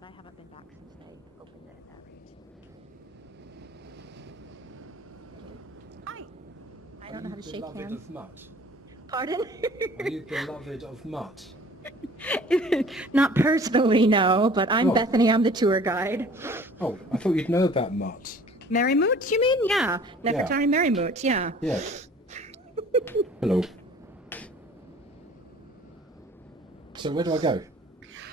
God, I haven't been back since they opened it at 8. Hi! I don't know how to shake Beloved hands. of mutt? Pardon? Are you beloved of mutt? Not personally, no, but I'm Oh. Bethany, I'm the tour guide. Oh, I thought you'd know about mutt. Mary Moot, you mean? Yeah. Nefertari Mary Moot, yeah. Yes. Hello. So where do I go?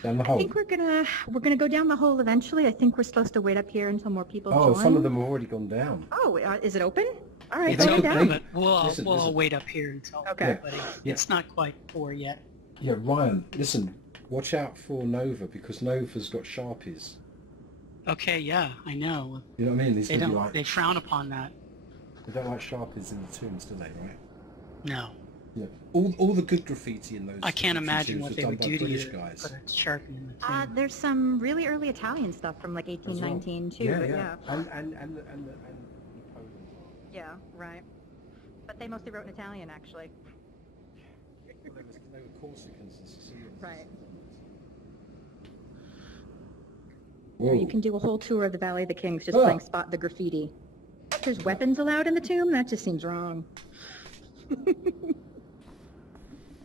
Down the hole? I think we're gonna go down the hole eventually. I think we're supposed to wait up here until more people join. Oh, some of them have already gone down. Oh, is it open? All right, It's go open, down. But we'll Listen. all wait up here until Okay. everybody. Yeah. It's not quite 4 yet. Yeah, Ryan, listen, watch out for Nova, because Nova's got Sharpies. Okay, yeah, I know. You know what I mean? These They gonna be don't. like, They frown upon that. they don't like Sharpies in the tombs, do they, right? No, Yeah. All the good graffiti in those I can't tombs imagine was what they done would by do to British you. guys. Put a Sharpie in the tomb. There's some really early Italian stuff from like 1819 too. Yeah, but yeah. yeah. And Napoleon as well. Yeah, right. But they mostly wrote in Italian, actually. Well, they were Corsicans and Sicilians. Right. Whoa. Or you can do a whole tour of the Valley of the Kings just Ah. playing Spot the Graffiti. There's weapons allowed in the tomb? That just seems wrong.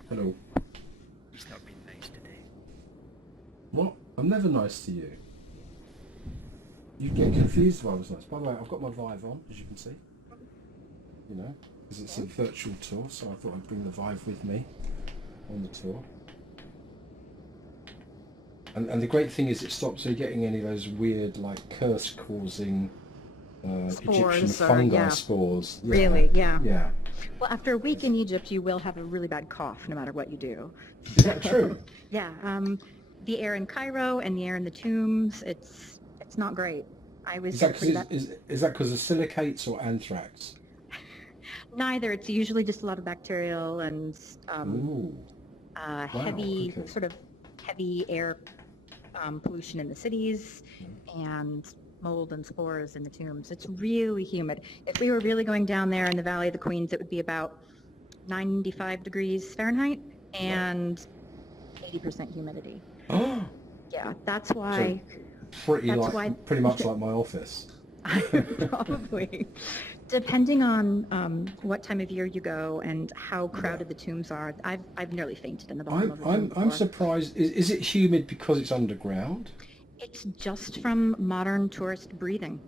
Hello. He's not been nice today. What? I'm never nice to you. You get confused if I was nice. By the way, I've got my Vive on, as you can see. You know, because it's a virtual tour, so I thought I'd bring the Vive with me on the tour. And the great thing is it stops you getting any of those weird, like, curse-causing Egyptian Spores or- fungi yeah. spores. Yeah. Really? Yeah. Yeah. Well, after a week in Egypt, you will have a really bad cough no matter what you do. Is that true? Yeah. The air in Cairo and the air in the tombs, it's not great. I was Is that pretty because is that because of silicates or anthrax? Neither. It's usually just a lot of bacterial and Ooh. heavy, okay. sort of heavy air pollution in the cities and mold and spores in the tombs. It's really humid. If we were really going down there in the Valley of the Queens, it would be about 95 degrees Fahrenheit and 80% humidity. Oh, Yeah, that's why. pretty That's pretty much like my office. Probably. Depending on what time of year you go and how crowded the tombs are, I've nearly fainted in the bottom of a tomb I'm before. surprised. Is it humid because it's underground? It's just from modern tourist breathing.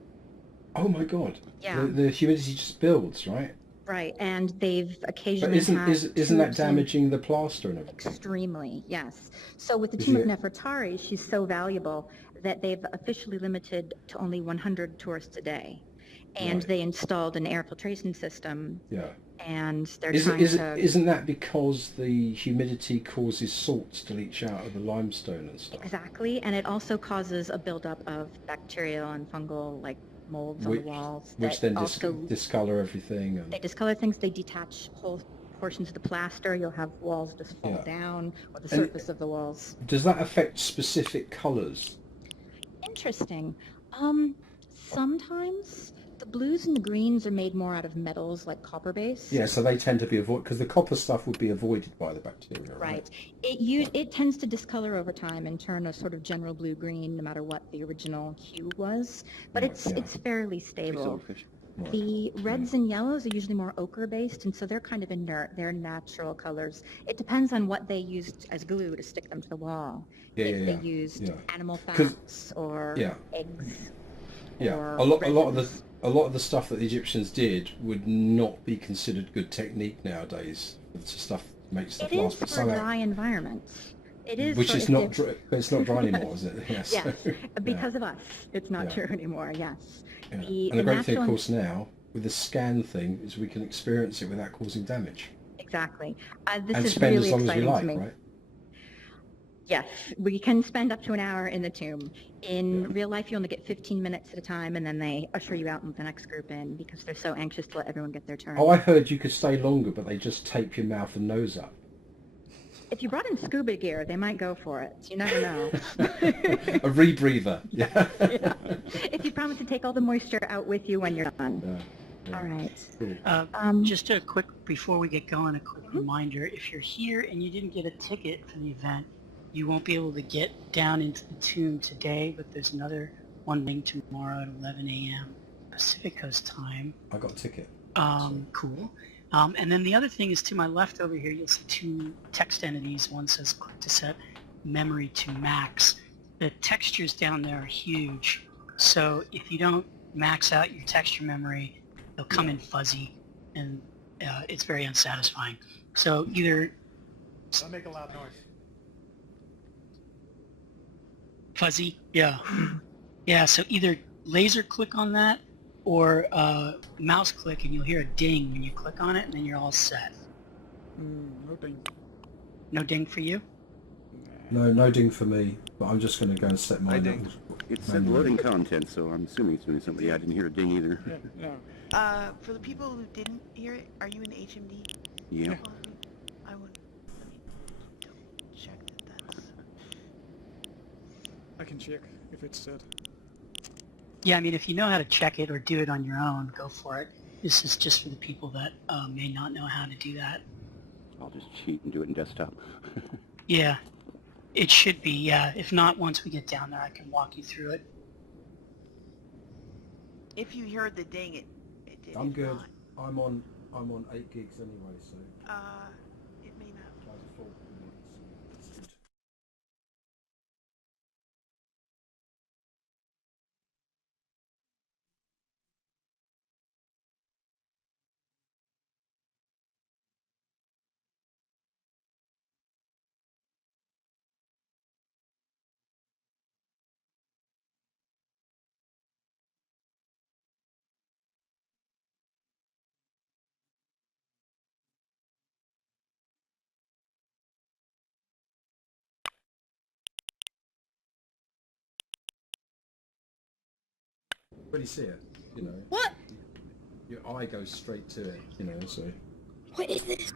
Oh my God! Yeah. The humidity just builds, right? Right, and they've But occasionally had isn't that tubes in- damaging the plaster and everything? Extremely, yes. So with the Is tomb of it- Nefertari, she's so valuable that they've officially limited to only 100 tourists a day. And Right. they installed an air filtration system, Yeah. and they're trying to... Isn't that because the humidity causes salts to leach out of the limestone and stuff? Exactly, and it also causes a buildup of bacterial and fungal, like molds on the walls. Which that then also discolor everything. And they discolor things. They detach whole portions of the plaster. You'll have walls just fall Yeah. down, or the And- surface of the walls. does that affect specific colours? Interesting. Sometimes the blues and the greens are made more out of metals, like copper base. Yeah, so they tend to be avoided because the copper stuff would be avoided by the bacteria, right? Right. It tends to discolor over time and turn a sort of general blue-green, no matter what the original hue was. But Right, it's yeah. it's fairly stable. Right. The reds and yellows are usually more ochre-based, and so they're kind of inert. They're natural colors. It depends on what they used as glue to stick them to the wall. Yeah, if yeah, they yeah. used Yeah. animal 'Cause- fats or Yeah. eggs. Yeah, or a lot of resins. the stuff that the Egyptians did would not be considered good technique nowadays. It's stuff that makes stuff It last, is but for somehow, dry environments. It is which for is if not you- dry, but it's not dry anymore, is it? Yes. Yes, Yeah. because of us, it's not Yeah. true anymore. Yes. Yeah. The And the great thing, of natural- course, now with the scan thing is we can experience it without causing damage Exactly. This and is spend really as long as we exciting like, to me. right? Yes, we can spend up to an hour in the tomb. In real life, you only get 15 minutes at a time, and then they usher you out and the next group in because they're so anxious to let everyone get their turn. Oh, I heard you could stay longer, but they just tape your mouth and nose up. If you brought in scuba gear, they might go for it. You never know. A rebreather. Yeah. Yeah. If you promise to take all the moisture out with you when you're done. Yeah. Yeah. All right. Cool. Just a quick, before we get going, a quick reminder, if you're here and you didn't get a ticket for the event, You won't be able to get down into the tomb today, but there's another one thing tomorrow at 11 a.m. Pacific Coast time. I got a ticket. Cool. And then the other thing is to my left over here, you'll see two text entities. One says click to set memory to max. The textures down there are huge. So if you don't max out your texture memory, they'll come in fuzzy, and it's very unsatisfying. So either... Don't make a loud noise. Fuzzy? Yeah. Yeah, so either laser click on that or mouse click, and you'll hear a ding when you click on it, and then you're all set. No ding. No ding for you? No ding for me, but I'm just going to go and set my little... It said loading content, so I'm assuming it's doing something. Yeah, I didn't hear a ding either. No. For the people who didn't hear it, are you in HMD? Yeah. I would check that's... I can check if it's set. Yeah, I mean, if you know how to check it or do it on your own, go for it. This is just for the people that may not know how to do that. I'll just cheat and do it in desktop. Yeah, it should be, yeah. If not, once we get down there, I can walk you through it. If you heard the ding, it did. I'm If good. not, I'm on 8 gigs anyway, so... it may not. by default, it's good. Really see it, you know. What? Your eye goes straight to it, you know, so... What is this?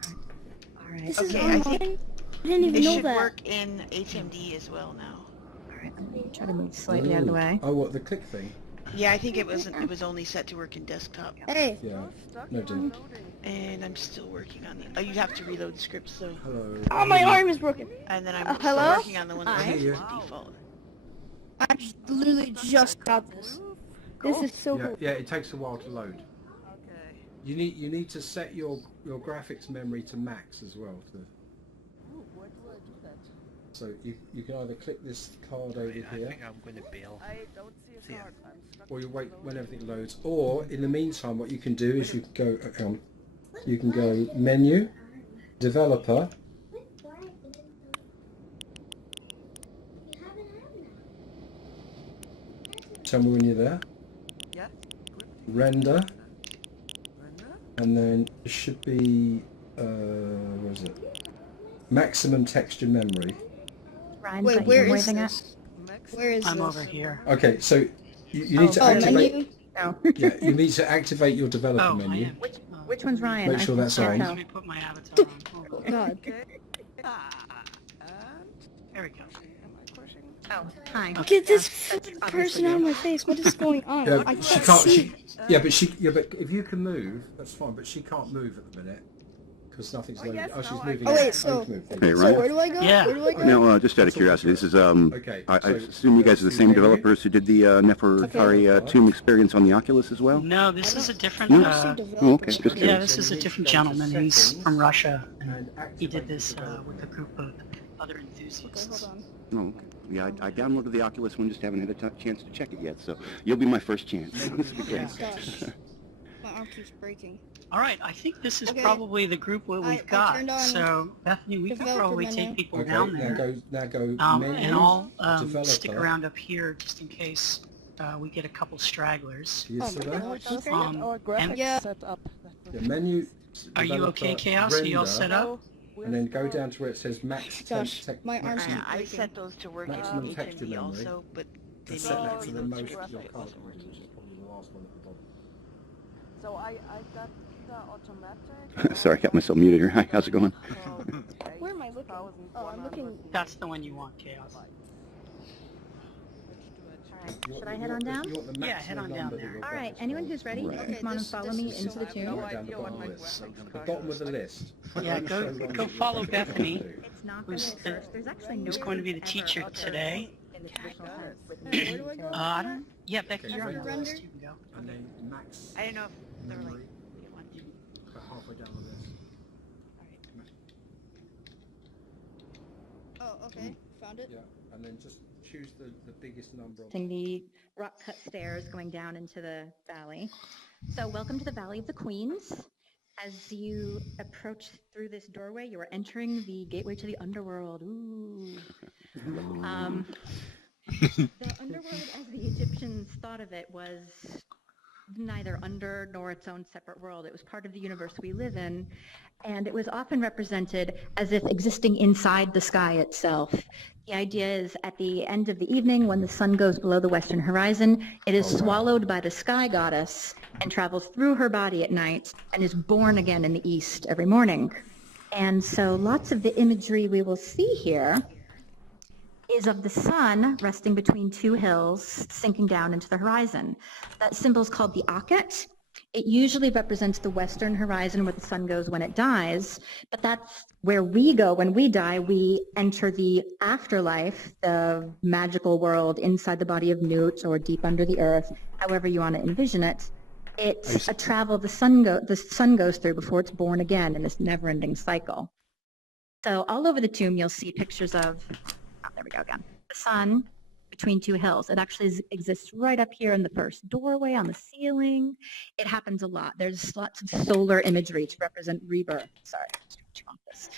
All right. This is Okay, I online? think I didn't even it know should that. work in HMD as well now. All right. I'm going to try to move slightly out of the way. Oh, what, the click thing? Yeah, I think it was only set to work in desktop. Hey, Yeah, no ding. And I'm still working on the... Oh, you'd have to reload the scripts, though. Hello. oh, my arm is broken. And then I'm hello? still working on the one that's Hi. default. I literally just got this. This is so Yeah, cool. yeah, it takes a while to load. Okay. You need to set your graphics memory to max as well. Where do I do that? So you can either click this card over I here, think I'm going to bail. I don't see See a ya. card. I'm stuck. or you wait when everything loads. Or in the meantime, what you can do is you can go you can go menu, developer, tell me when you're there, Yeah. render, Render. and then it should be where is it? Maximum texture memory. Ryan, Wait, what where you is pointing at? this? Max. Where is I'm this? over here. Okay, so you need to Oh, activate. menu? Oh. Yeah, you need to activate your developer Oh, I menu. am. Which one's Ryan? Make sure I that's can't on. tell. Let me put my avatar on. Hold on. God. Okay. And There we go. am I crushing? Oh, hi. Get this That's person obviously out of you. my face. What is going on? Yeah, I but she can't can't. see. But if you can move, that's fine. But she can't move at the minute because nothing's loaded. yes, Oh, she's now I moving. can. Oh, wait, now. so- can move. There Hey, you go. So Ryan? where do I go? Yeah. Where do I go? No, just out of curiosity, this is Okay, I so assume you guys are the same menu. developers who did the Nefertarti tomb experience on the Oculus as well. No, this is a different, I don't see developers. Oh, okay, just yeah, curious. this is a different gentleman. He's from Russia, and he did this with a group of other Okay, enthusiasts. hold on. Oh, yeah, I downloaded the Oculus one, just haven't had a chance to check it yet, so you'll be my first chance. This will be great. Gosh. My arm keeps breaking. All right, I think this is Okay. probably the group what I we've got. turned on So, Bethany, we can developer probably menu. take people Okay, down now there. go menu. And I'll stick developer. around up here just in case we get a couple stragglers. You Oh, see my that? God. Just Okay. get our graphics Yeah. set up. The menu. Are you okay, developer, Chaos? Are you all render, set up? And then go down to where it says max Gosh, my arms maximum, keep I breaking. set those to work in Maximum texture HMD memory. also, but they and may set not that to the reload most scripts, of your so it card, wasn't which working. is probably the last one at the bottom. So I got the automatic. Sorry, I got myself muted here. Hi, how's it going? Where am I looking? Oh, I'm looking. That's the one you want, Chaos. Should I head on down? You want the Yeah, maximum head on down number that there. your All right, weapons anyone roll. who's ready, Right. come on and follow me into the I have tomb. no Right down the idea what bottom my of the list. weapons The are. bottom of the list. Yeah, go follow Bethany. It's not going Who's to first. There's actually no who's going to be the ever teacher occurred today. in the traditional got sense it. with Where the do I go? tomb. I don't. Yeah, Becky, you're on the Render? list. You can go. And then max I didn't know if there were like memory get one. about halfway down the list. Oh, okay. Found it. Yeah, and then just choose the biggest number of... The rock-cut stairs going down into the valley. So welcome to the Valley of the Queens. As you approach through this doorway, you are entering the gateway to the underworld. Ooh. The underworld, as the Egyptians thought of it, was neither under nor its own separate world. It was part of the universe we live in, and it was often represented as if existing inside the sky itself. The idea is at the end of the evening, when the sun goes below the western horizon, it is swallowed by the sky goddess and travels through her body at night and is born again in the east every morning. And so lots of the imagery we will see here is of the sun resting between two hills, sinking down into the horizon. That symbol is called the Akhet. It usually represents the western horizon where the sun goes when it dies, but that's where we go when we die. We enter the afterlife, the magical world inside the body of Newt or deep under the earth, however you want to envision it. It's a travel the sun goes through before it's born again in this never-ending cycle. So all over the tomb, you'll see pictures of, oh, there we go again, the sun between two hills. It actually exists right up here in the first doorway on the ceiling. It happens a lot. There's lots of solar imagery to represent rebirth. Sorry, this.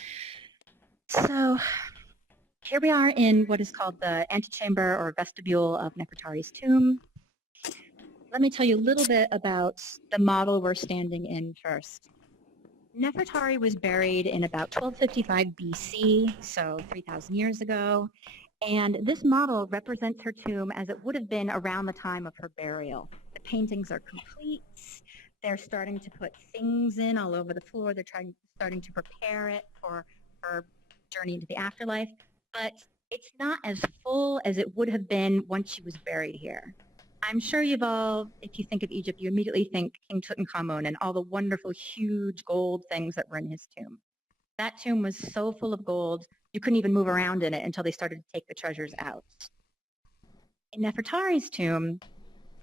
So here we are in what is called the antechamber or vestibule of Nefertari's tomb. Let me tell you a little bit about the model we're standing in first. Nefertari was buried in about 1255 BC, so 3,000 years ago. And this model represents her tomb as it would have been around the time of her burial. The paintings are complete. They're starting to put things in all over the floor. They're starting to prepare it for her journey into the afterlife. But it's not as full as it would have been once she was buried here. I'm sure you've all, if you think of Egypt, you immediately think King Tutankhamun and all the wonderful, huge gold things that were in his tomb. That tomb was so full of gold, you couldn't even move around in it until they started to take the treasures out. In Nefertari's tomb,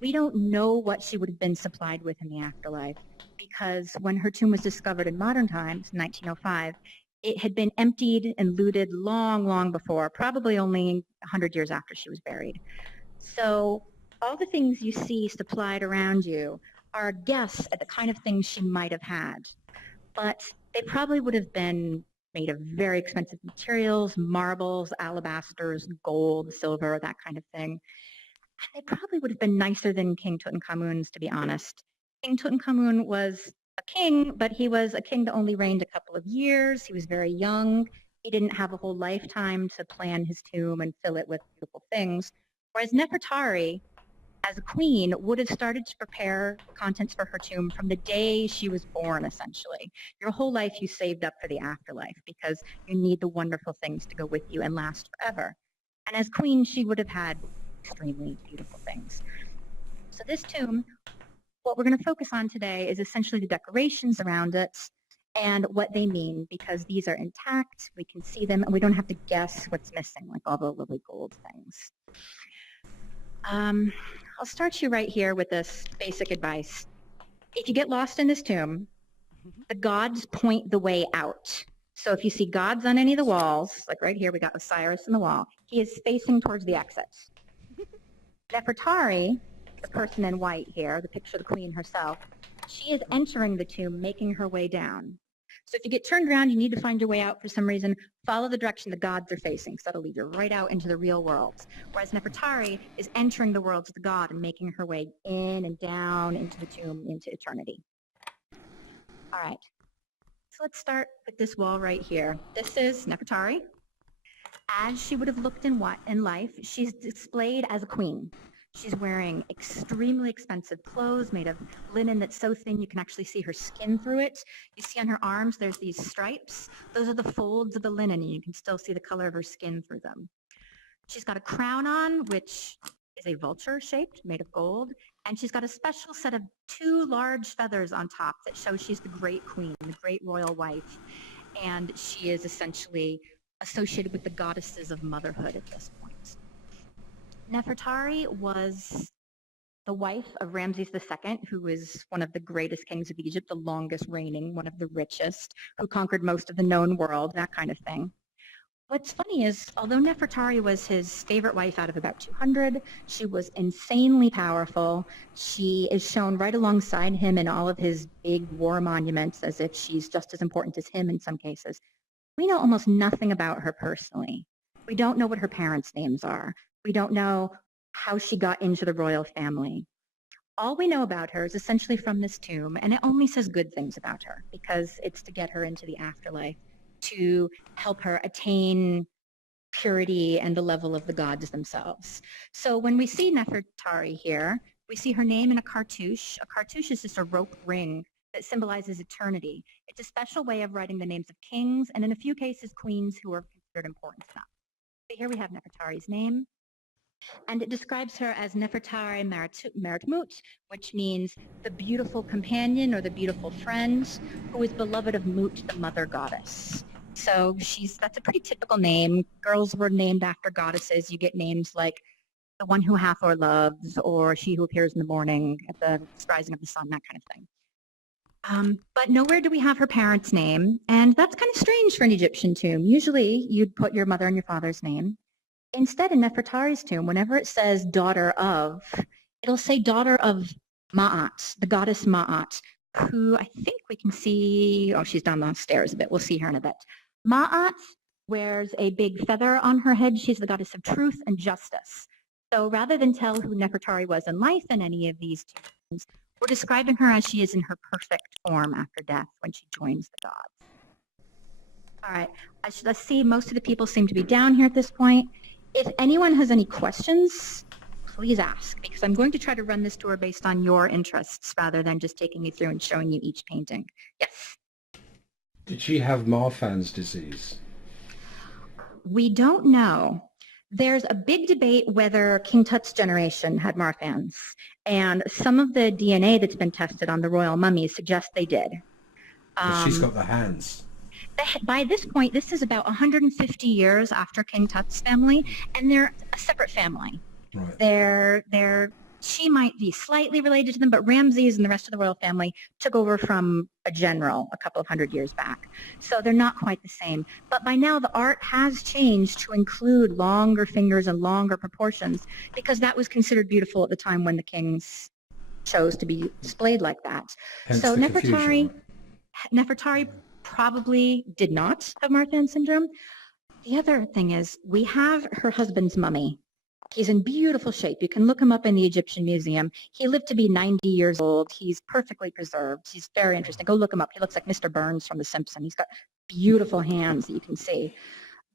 we don't know what she would have been supplied with in the afterlife, because when her tomb was discovered in modern times, 1905, it had been emptied and looted long, long before, probably only 100 years after she was buried. So all the things you see supplied around you are a guess at the kind of things she might have had. But they probably would have been made of very expensive materials, marbles, alabasters, gold, silver, that kind of thing. And they probably would have been nicer than King Tutankhamun's, to be honest. King Tutankhamun was a king, but he was a king that only reigned a couple of years. He was very young. He didn't have a whole lifetime to plan his tomb and fill it with beautiful things. Whereas Nefertari, as a queen, would have started to prepare contents for her tomb from the day she was born, essentially. Your whole life you saved up for the afterlife because you need the wonderful things to go with you and last forever. And as queen, she would have had extremely beautiful things. So this tomb, what we're going to focus on today is essentially the decorations around it and what they mean, because these are intact, we can see them, and we don't have to guess what's missing, like all the lovely gold things. I'll start you right here with this basic advice. If you get lost in this tomb, the gods point the way out. So if you see gods on any of the walls, like right here, we got Osiris on the wall, he is facing towards the exit. Nefertari, the person in white here, the picture of the queen herself, she is entering the tomb, making her way down. So if you get turned around, you need to find your way out for some reason, follow the direction the gods are facing, so that'll lead you right out into the real world. Whereas Nefertari is entering the worlds of the god and making her way in and down into the tomb, into eternity. All right, so let's start with this wall right here. This is Nefertari. As she would have looked in life, she's displayed as a queen. She's wearing extremely expensive clothes made of linen that's so thin you can actually see her skin through it. You see on her arms there's these stripes. Those are the folds of the linen, and you can still see the color of her skin through them. She's got a crown on, which is a vulture shaped, made of gold, and she's got a special set of 2 large feathers on top that show she's the great queen, the great royal wife, and she is essentially associated with the goddesses of motherhood at this point. Nefertari was the wife of Ramses II, who is one of the greatest kings of Egypt, the longest reigning, one of the richest, who conquered most of the known world, that kind of thing. What's funny is, although Nefertari was his favorite wife out of about 200, she was insanely powerful. She is shown right alongside him in all of his big war monuments, as if she's just as important as him in some cases. We know almost nothing about her personally. We don't know what her parents' names are. We don't know how she got into the royal family. All we know about her is essentially from this tomb, and it only says good things about her because it's to get her into the afterlife, to help her attain purity and the level of the gods themselves. So when we see Nefertari here, we see her name in a cartouche. A cartouche is just a rope ring that symbolizes eternity. It's a special way of writing the names of kings and in a few cases queens who are considered important enough. So here we have Nefertari's name, and it describes her as Nefertari Meritmut, which means the beautiful companion or the beautiful friend who is beloved of Mut, the mother goddess. So that's a pretty typical name. Girls were named after goddesses. You get names like the one who Hathor loves, or she who appears in the morning at the rising of the sun, that kind of thing. But nowhere do we have her parents' name, and that's kind of strange for an Egyptian tomb. Usually you'd put your mother and your father's name. Instead, in Nefertari's tomb, whenever it says daughter of, it'll say daughter of Ma'at, the goddess Ma'at, who I think we can see, oh, she's down the stairs a bit. We'll see her in a bit. Ma'at wears a big feather on her head. She's the goddess of truth and justice. So rather than tell who Nefertari was in life in any of these tombs, we're describing her as she is in her perfect form after death when she joins the gods. All right, let's see, most of the people seem to be down here at this point. If anyone has any questions, please ask, because I'm going to try to run this tour based on your interests rather than just taking you through and showing you each painting. Yes? Did she have Marfan's disease? We don't know. There's a big debate whether King Tut's generation had Marfan's, and some of the DNA that's been tested on the royal mummies suggests they did. She's got the hands. By this point, this is about 150 years after King Tut's family, and they're a separate family. Right. She might be slightly related to them, but Ramses and the rest of the royal family took over from a general a couple of hundred years back. So they're not quite the same. But by now, the art has changed to include longer fingers and longer proportions, because that was considered beautiful at the time when the kings chose to be displayed like that. Hence so the Nefertari probably did not have Marfan syndrome. The other thing is, we have her husband's mummy. He's in beautiful shape. You can look him up in the Egyptian Museum. He lived to be 90 years old. He's perfectly preserved. He's very interesting. Go look him up. He looks like Mr. Burns from The Simpsons. He's got beautiful hands that you can see.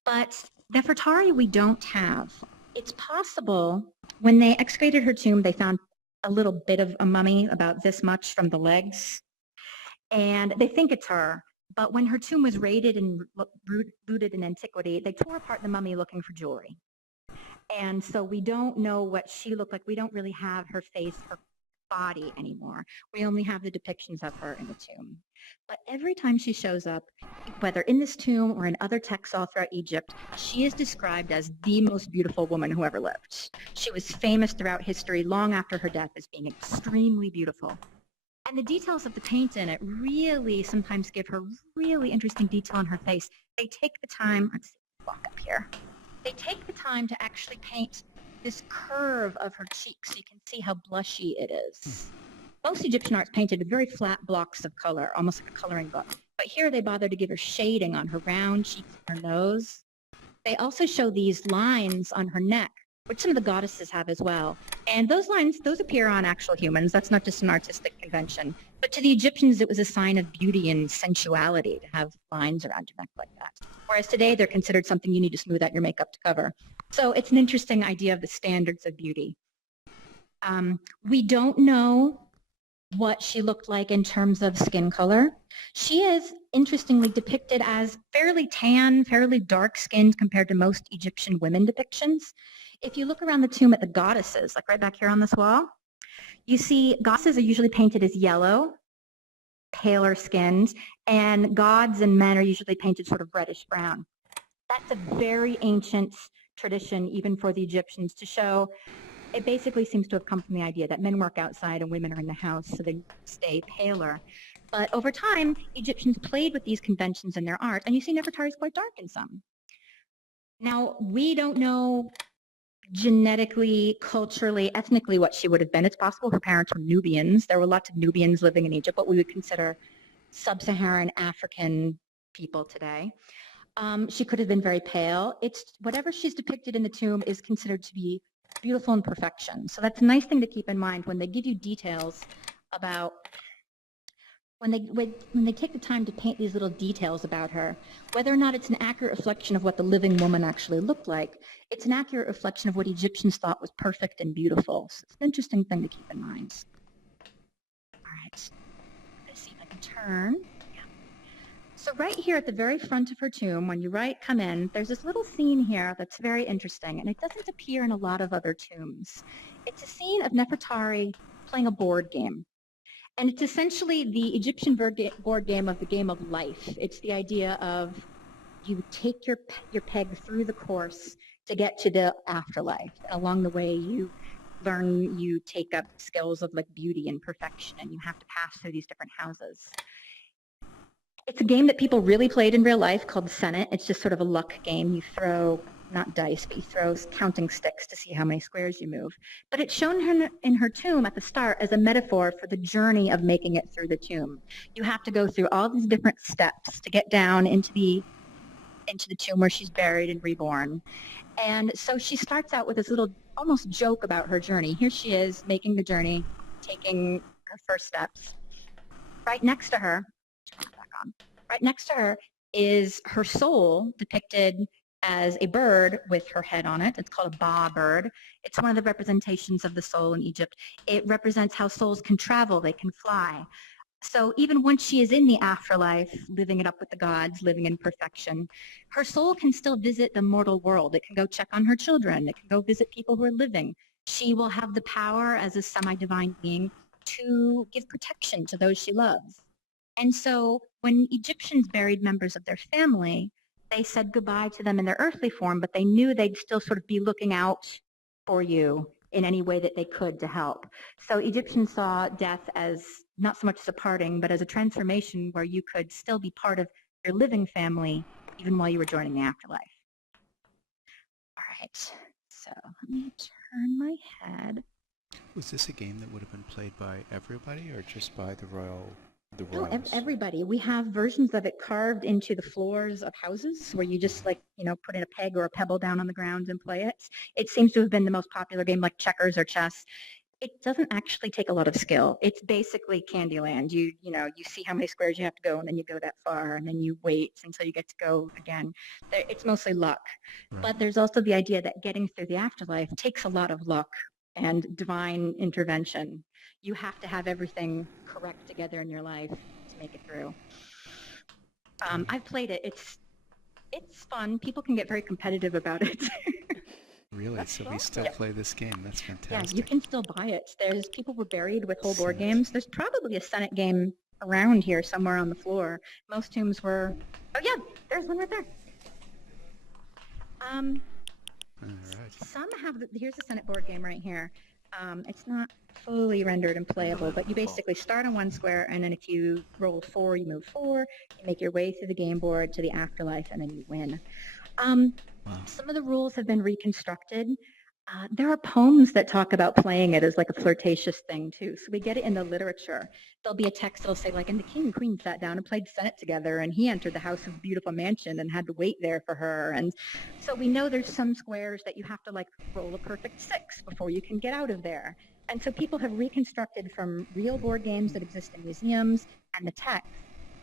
But Nefertari we don't have. It's possible when they excavated her tomb, they found a little bit of a mummy, about this much from the legs. And they think it's her. But when her tomb was raided and looted in antiquity, they tore apart the mummy looking for jewelry. And so we don't know what she looked like. We don't really have her face, her body anymore. We only have the depictions of her in the tomb. But every time she shows up, whether in this tomb or in other texts all throughout Egypt, she is described as the most beautiful woman who ever lived. She was famous throughout history long after her death as being extremely beautiful. And the details of the paint in it really sometimes give her really interesting detail on her face. They take the time, let's walk up here. They take the time to actually paint this curve of her cheeks so you can see how blushy it is. Most Egyptian art's painted with very flat blocks of color, almost like a coloring book. But here they bother to give her shading on her round cheeks and her nose. They also show these lines on her neck, which some of the goddesses have as well. And those lines, those appear on actual humans. That's not just an artistic convention. But to the Egyptians, it was a sign of beauty and sensuality to have lines around your neck like that. Whereas today, they're considered something you need to smooth out your makeup to cover. So it's an interesting idea of the standards of beauty. We don't know what she looked like in terms of skin color. She is interestingly depicted as fairly tan, fairly dark-skinned compared to most Egyptian women depictions. If you look around the tomb at the goddesses, like right back here on this wall, you see goddesses are usually painted as yellow, paler skinned, and gods and men are usually painted sort of reddish brown. That's a very ancient tradition, even for the Egyptians, to show it basically seems to have come from the idea that men work outside and women are in the house, so they stay paler. But over time, Egyptians played with these conventions in their art, and you see Nefertari is quite dark in some. Now, we don't know genetically, culturally, ethnically what she would have been. It's possible her parents were Nubians. There were lots of Nubians living in Egypt, what we would consider sub-Saharan African people today. She could have been very pale. It's whatever she's depicted in the tomb is considered to be beautiful in perfection. So that's a nice thing to keep in mind when they give you details about when they take the time to paint these little details about her, whether or not it's an accurate reflection of what the living woman actually looked like, it's an accurate reflection of what Egyptians thought was perfect and beautiful. So it's an interesting thing to keep in mind. All right, let's see if I can turn. Yeah. So right here at the very front of her tomb, when you come in, there's this little scene here that's very interesting, and it doesn't appear in a lot of other tombs. It's a scene of Nefertari playing a board game. And it's essentially the Egyptian board game of the game of life. It's the idea of you take your peg through the course to get to the afterlife. And along the way, you take up skills of like beauty and perfection, and you have to pass through these different houses. It's a game that people really played in real life called Senate. It's just sort of a luck game. You throw, not dice, but you throw counting sticks to see how many squares you move. But it's shown in her tomb at the start as a metaphor for the journey of making it through the tomb. You have to go through all these different steps to get down into the tomb where she's buried and reborn. And so she starts out with this little almost joke about her journey. Here she is making the journey, taking her first steps. Right next to her, is her soul depicted as a bird with her head on it. It's called a ba bird. It's one of the representations of the soul in Egypt. It represents how souls can travel, they can fly. So even once she is in the afterlife, living it up with the gods, living in perfection, her soul can still visit the mortal world. It can go check on her children. It can go visit people who are living. She will have the power as a semi-divine being to give protection to those she loves. And so when Egyptians buried members of their family, they said goodbye to them in their earthly form, but they knew they'd still sort of be looking out for you in any way that they could to help. So Egyptians saw death as not so much as a parting, but as a transformation where you could still be part of your living family even while you were joining the afterlife. All right, so let me turn my head. Was this a game that would have been played by everybody or just by the royals? No, everybody. We have versions of it carved into the floors of houses where you just put in a peg or a pebble down on the ground and play it. It seems to have been the most popular game like checkers or chess. It doesn't actually take a lot of skill. It's basically Candyland. You see how many squares you have to go and then you go that far and then you wait until you get to go again. It's mostly luck. Right. But there's also the idea that getting through the afterlife takes a lot of luck and divine intervention. You have to have everything correct together in your life to make it through. I've played it. It's fun. People can get very competitive about it. Really? So we still play this game. That's fantastic. Yeah, you can still buy it. There's people were buried with whole board games. There's probably a Senate game around here somewhere on the floor. Most tombs were... Oh, yeah, there's one right there. All right. Some have... Here's the Senate board game right here. It's not fully rendered and playable, but you basically start on one square, and then if you roll 4, you move 4, you make your way through the game board to the afterlife, and then you win. Wow. Some of the rules have been reconstructed. There are poems that talk about playing it as like a flirtatious thing, too. So we get it in the literature. There'll be a text that'll say, like, and the king and queen sat down and played Senate together, and he entered the house of beautiful mansion and had to wait there for her. And so we know there's some squares that you have to, like, roll a perfect 6 before you can get out of there. And so people have reconstructed from real board games that exist in museums and the text,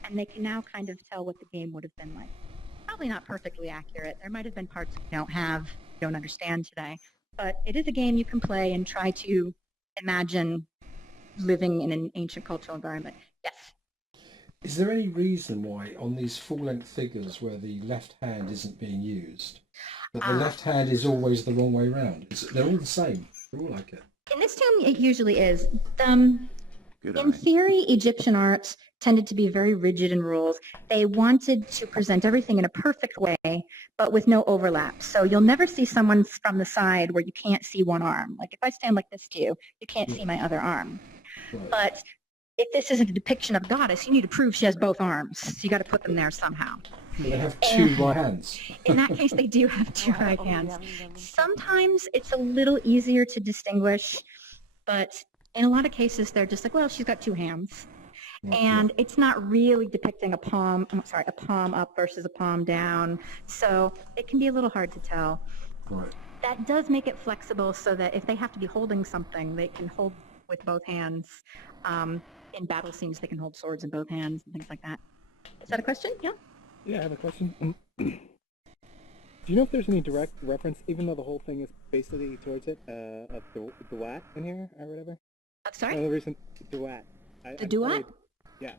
and they can now kind of tell what the game would have been like. Probably not perfectly accurate. There might have been parts we don't understand today. But it is a game you can play and try to imagine living in an ancient cultural environment. Yes? Is there any reason why on these full-length figures where the left hand isn't being used? But the left hand is always the wrong way round. They're all the same. They're all like it. In this tomb, it usually is. Good In eye. theory, Egyptian art tended to be very rigid in rules. They wanted to present everything in a perfect way, but with no overlap. So you'll never see someone from the side where you can't see one arm. Like if I stand like this to you, you can't see my other arm. Right. But if this isn't a depiction of a goddess, you need to prove she has both arms. So you got to put them there somehow. But they have two right hands. In that case, they do have two right hands. Sometimes it's a little easier to distinguish, but in a lot of cases, they're just like, well, she's got two hands. And it's not really depicting a palm up versus a palm down. So it can be a little hard to tell. Right. That does make it flexible so that if they have to be holding something, they can hold with both hands. In battle scenes, they can hold swords in both hands and things like that. Is that a question? Yeah? Yeah, I have a question. Do you know if there's any direct reference, even though the whole thing is basically towards it, of duat in here or whatever? Sorry? Another reason, duat. The duat? Yeah.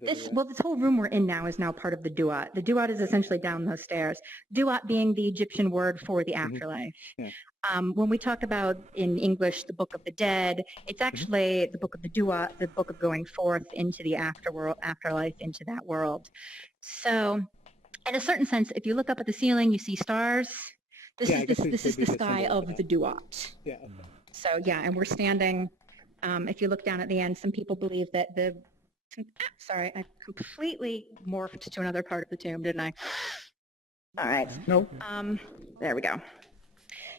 This whole room we're in now is now part of the duat. The duat is essentially down those stairs. Duat being the Egyptian word for the afterlife. Yeah. When we talk about in English the Book of the Dead, it's actually the Book of the Duat, the book of going forth into the afterlife, into that world. So, in a certain sense, if you look up at the ceiling, you see stars. This is the sky of the Duat. Yeah. So yeah, and we're standing. If you look down at the end, some people believe that sorry, I completely morphed to another part of the tomb, didn't I? All right. Nope. There we go.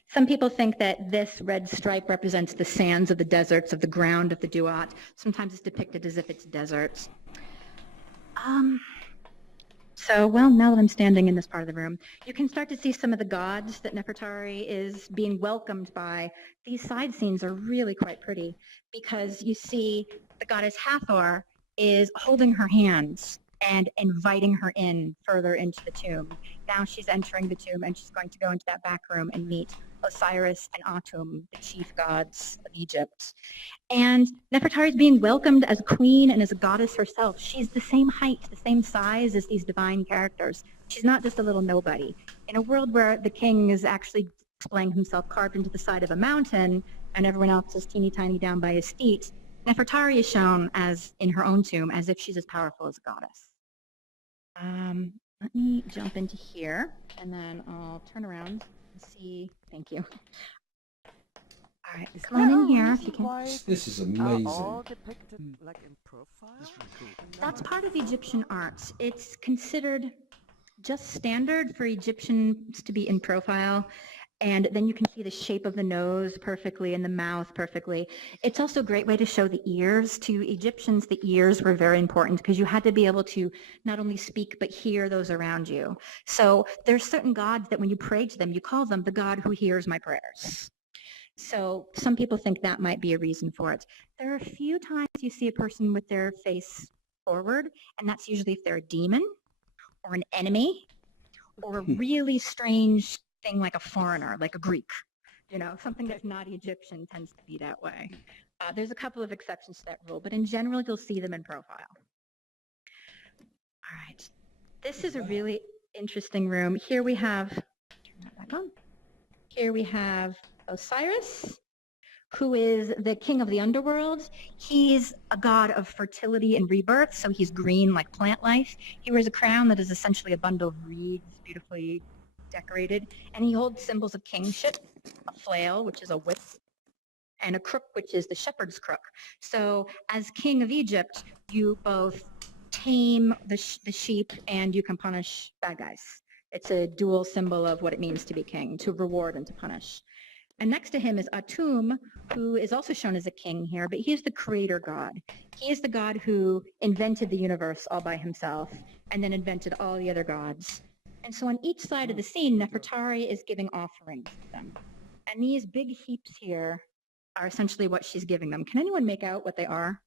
Some people think that this red stripe represents the sands of the deserts, of the ground of the Duat. Sometimes it's depicted as if it's deserts. So, well, now that I'm standing in this part of the room, you can start to see some of the gods that Nefertari is being welcomed by. These side scenes are really quite pretty because you see the goddess Hathor is holding her hands and inviting her in further into the tomb. Now she's entering the tomb and she's going to go into that back room and meet Osiris and Atum, the chief gods of Egypt. And Nefertari is being welcomed as a queen and as a goddess herself. She's the same height, the same size as these divine characters. She's not just a little nobody. In a world where the king is actually displaying himself carved into the side of a mountain and everyone else is teeny tiny down by his feet, Nefertari is shown as, in her own tomb, as if she's as powerful as a goddess. Let me jump into here, and then I'll turn around and see. Thank you. All right, come on in here if you can. This is amazing. All depicted like in profile? That's part of Egyptian art. It's considered just standard for Egyptians to be in profile. And then you can see the shape of the nose perfectly and the mouth perfectly. It's also a great way to show the ears. To Egyptians, the ears were very important because you had to be able to not only speak but hear those around you. So there's certain gods that when you pray to them, you call them the God who hears my prayers. So some people think that might be a reason for it. There are a few times you see a person with their face forward, and that's usually if they're a demon or an enemy or a really strange thing like a foreigner, like a Greek. You know, something that's not Egyptian tends to be that way. There's a couple of exceptions to that rule, but in general, you'll see them in profile. All right. This is a really interesting room. Here we have, turn that back on. Here we have Osiris, who is the king of the underworld. He's a god of fertility and rebirth, so he's green like plant life. He wears a crown that is essentially a bundle of reeds, beautifully decorated, and he holds symbols of kingship, a flail, which is a whip, and a crook, which is the shepherd's crook. So as king of Egypt, you both tame the sheep and you can punish bad guys. It's a dual symbol of what it means to be king, to reward and to punish. And next to him is Atum, who is also shown as a king here, but he is the creator god. He is the god who invented the universe all by himself and then invented all the other gods. And so on each side of the scene, Nefertari is giving offerings to them. And these big heaps here are essentially what she's giving them. Can anyone make out what they are?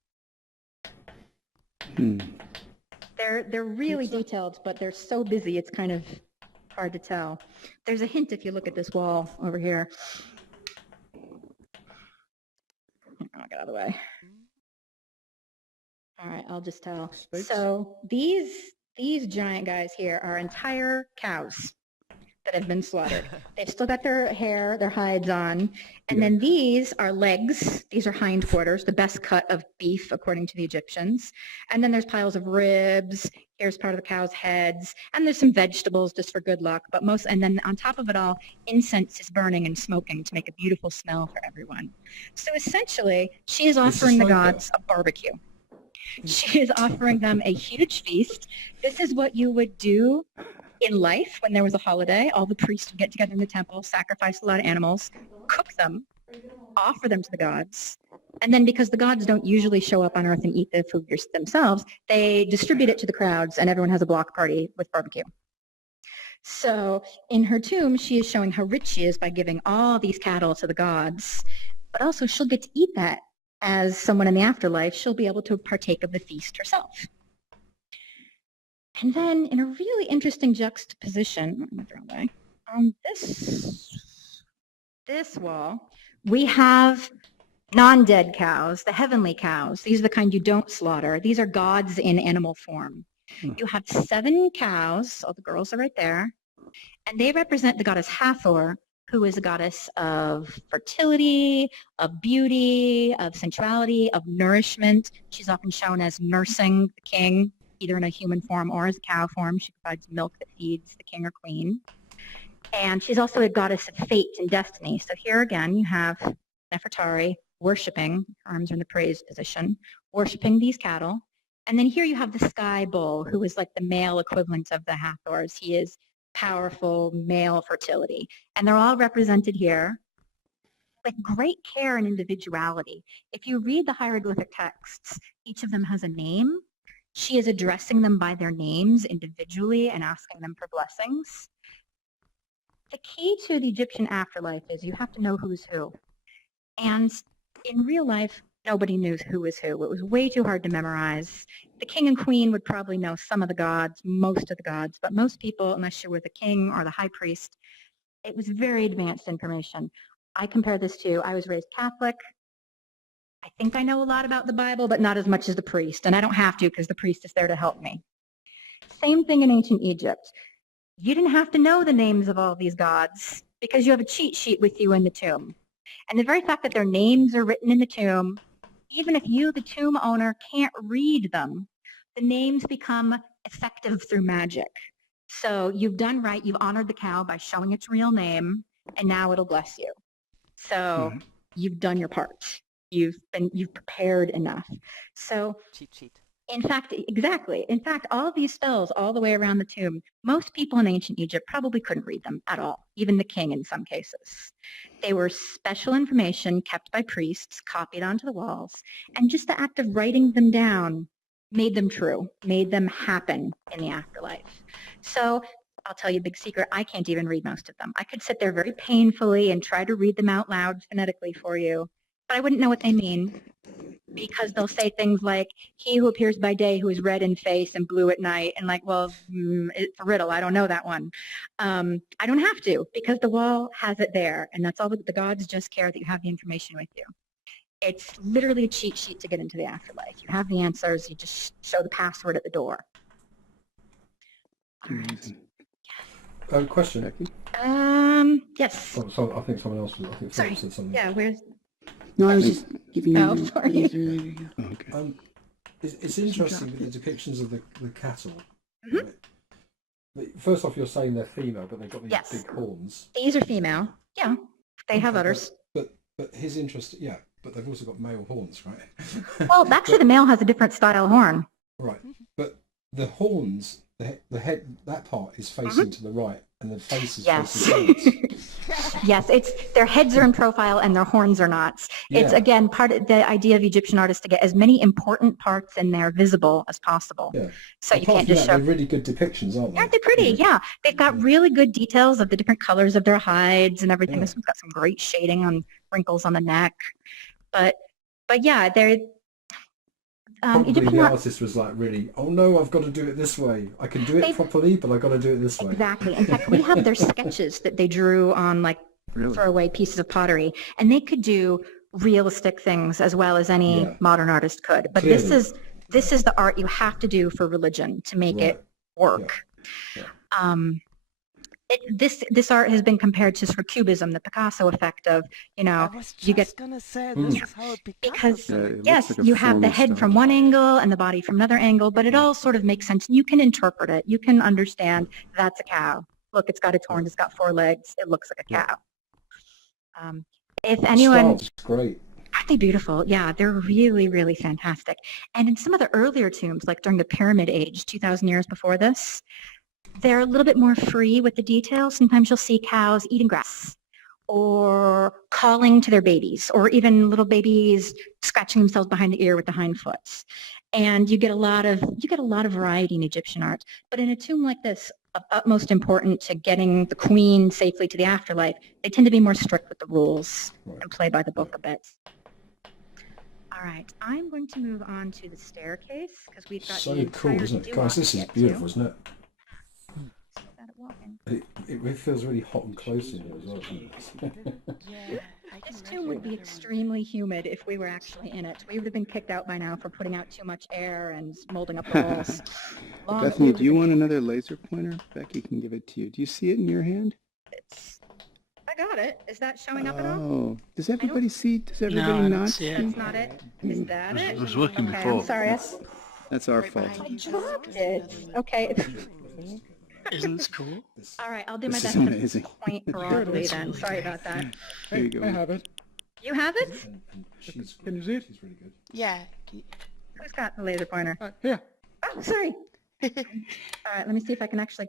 They're really detailed, but they're so busy it's kind of hard to tell. There's a hint if you look at this wall over here. I'll get out of the way. All right, I'll just tell. So these giant guys here are entire cows. that have been slaughtered. They've still got their hair, their hides on. And then these are legs. These are hindquarters, the best cut of beef, according to the Egyptians. And then there's piles of ribs. Here's part of the cow's heads. And there's some vegetables just for good luck. But and then on top of it all, incense is burning and smoking to make a beautiful smell for everyone. So essentially, she is offering the gods a barbecue. She is offering them a huge feast. This is what you would do in life when there was a holiday. All the priests would get together in the temple, sacrifice a lot of animals, cook them, offer them to the gods. And then because the gods don't usually show up on Earth and eat the food themselves, they distribute it to the crowds and everyone has a block party with barbecue. So in her tomb, she is showing how rich she is by giving all these cattle to the gods, but also she'll get to eat that as someone in the afterlife. She'll be able to partake of the feast herself. And then in a really interesting juxtaposition, on this wall, we have non-dead cows, the heavenly cows. These are the kind you don't slaughter. These are gods in animal form. You have 7 cows, all the girls are right there, and they represent the goddess Hathor, who is a goddess of fertility, of beauty, of sensuality, of nourishment. She's often shown as nursing the king, either in a human form or as a cow form. She provides milk that feeds the king or queen. And she's also a goddess of fate and destiny. So here again, you have Nefertari worshiping, her arms are in the praise position, worshiping these cattle. And then here you have the sky bull, who is like the male equivalent of the Hathors. He is powerful male fertility. And they're all represented here with great care and individuality. If you read the hieroglyphic texts, each of them has a name. She is addressing them by their names individually and asking them for blessings. The key to the Egyptian afterlife is you have to know who's who. And in real life, nobody knew who was who. It was way too hard to memorize. The king and queen would probably know some of the gods, most of the gods, but most people, unless you were the king or the high priest, it was very advanced information. I compare this to, I was raised Catholic. I think I know a lot about the Bible, but not as much as the priest. And I don't have to because the priest is there to help me. Same thing in ancient Egypt. You didn't have to know the names of all these gods because you have a cheat sheet with you in the tomb. And the very fact that their names are written in the tomb, even if you, the tomb owner, can't read them, the names become effective through magic. So you've done right. You've honored the cow by showing its real name, and now it'll bless you. So you've done your part. You've prepared enough. So Cheat sheet. in fact, exactly. In fact, all of these spells all the way around the tomb, most people in ancient Egypt probably couldn't read them at all, even the king in some cases. They were special information kept by priests, copied onto the walls, and just the act of writing them down made them true, made them happen in the afterlife. So I'll tell you a big secret, I can't even read most of them. I could sit there very painfully and try to read them out loud phonetically for you, but I wouldn't know what they mean because they'll say things like, he who appears by day who is red in face and blue at night, and like, well, it's a riddle, I don't know that one. I don't have to because the wall has it there, and that's all the gods just care that you have the information with you. It's literally a cheat sheet to get into the afterlife. You have the answers, you just show the password at the door. All right. Question. Yes. So I think someone else was. I think someone said something. Yeah, where's... No, I was just giving you. Oh, sorry. Okay. It's interesting with the depictions of the cattle. Right? First off, you're saying they're female, but they've got these big horns. These are female. Yeah, they have udders. But his interest, but they've also got male horns, right? Well, actually, the male has a different style horn. Right, but the horns, the head, that part is facing to the right, and the face is facing forwards. Yes, their heads are in profile and their horns are not. It's, again, part of the idea of Egyptian artists to get as many important parts in there visible as possible. Yeah. So you can't just show... They're really good depictions, aren't they? Aren't they pretty? Yeah. They've got really good details of the different colors of their hides and everything. This one's got some great shading on wrinkles on the neck. But yeah, they're... Probably the artist was like, really, oh no, I've got to do it this way. I can do it properly, but I've got to do it this way. Exactly. In fact, we have their sketches that they drew on like throwaway pieces of pottery, and they could do realistic things as well as any modern artist could. But this is the art you have to do for religion to make it work. This art has been compared to sort of cubism, the Picasso effect of, you know, I was you get just gonna say this is how a Picasso because select. yes, looks like a you have the formal head style. from one angle and the body from another angle, but it all sort of makes sense. You can interpret it. You can understand that's a cow. Look, it's got its horns. It's got 4 legs. It looks like a cow. If The anyone, style's great. aren't they beautiful? Yeah, they're really, really fantastic. And in some of the earlier tombs, like during the Pyramid Age, 2,000 years before this, they're a little bit more free with the details. Sometimes you'll see cows eating grass or calling to their babies, or even little babies scratching themselves behind the ear with the hind foot. And you get a lot of variety in Egyptian art. But in a tomb like this, of utmost importance to getting the queen safely to the afterlife, they tend to be more strict with the rules and play by the book a bit. All right, I'm going to move on to the staircase because we've got So the cool, entire isn't it? duo Guys, this to is get beautiful, to. isn't it? Got it walking. It really feels really hot and close in here as well, doesn't it? Yeah. This tomb would be extremely humid if we were actually in it. We would have been kicked out by now for putting out too much air and molding up the walls. Bethany, do you want another laser pointer? Becky can give it to you. Do you see it in your hand? I got it. Is that showing up at all? Oh, does everybody see? Does No, everybody I don't not see That's it. not it. Is that it? It was working Okay, before. I'm sorry. That's our Right fault. behind I you. dropped it. Okay. Isn't this cool? All right, I'll do my This is best to amazing. point broadly then. Sorry about that. Here you go. I have it. You have it? And she's Can you see it? She's really good. Yeah. Who's got the laser pointer? Here. Oh, sorry. All right, let me see if I can actually.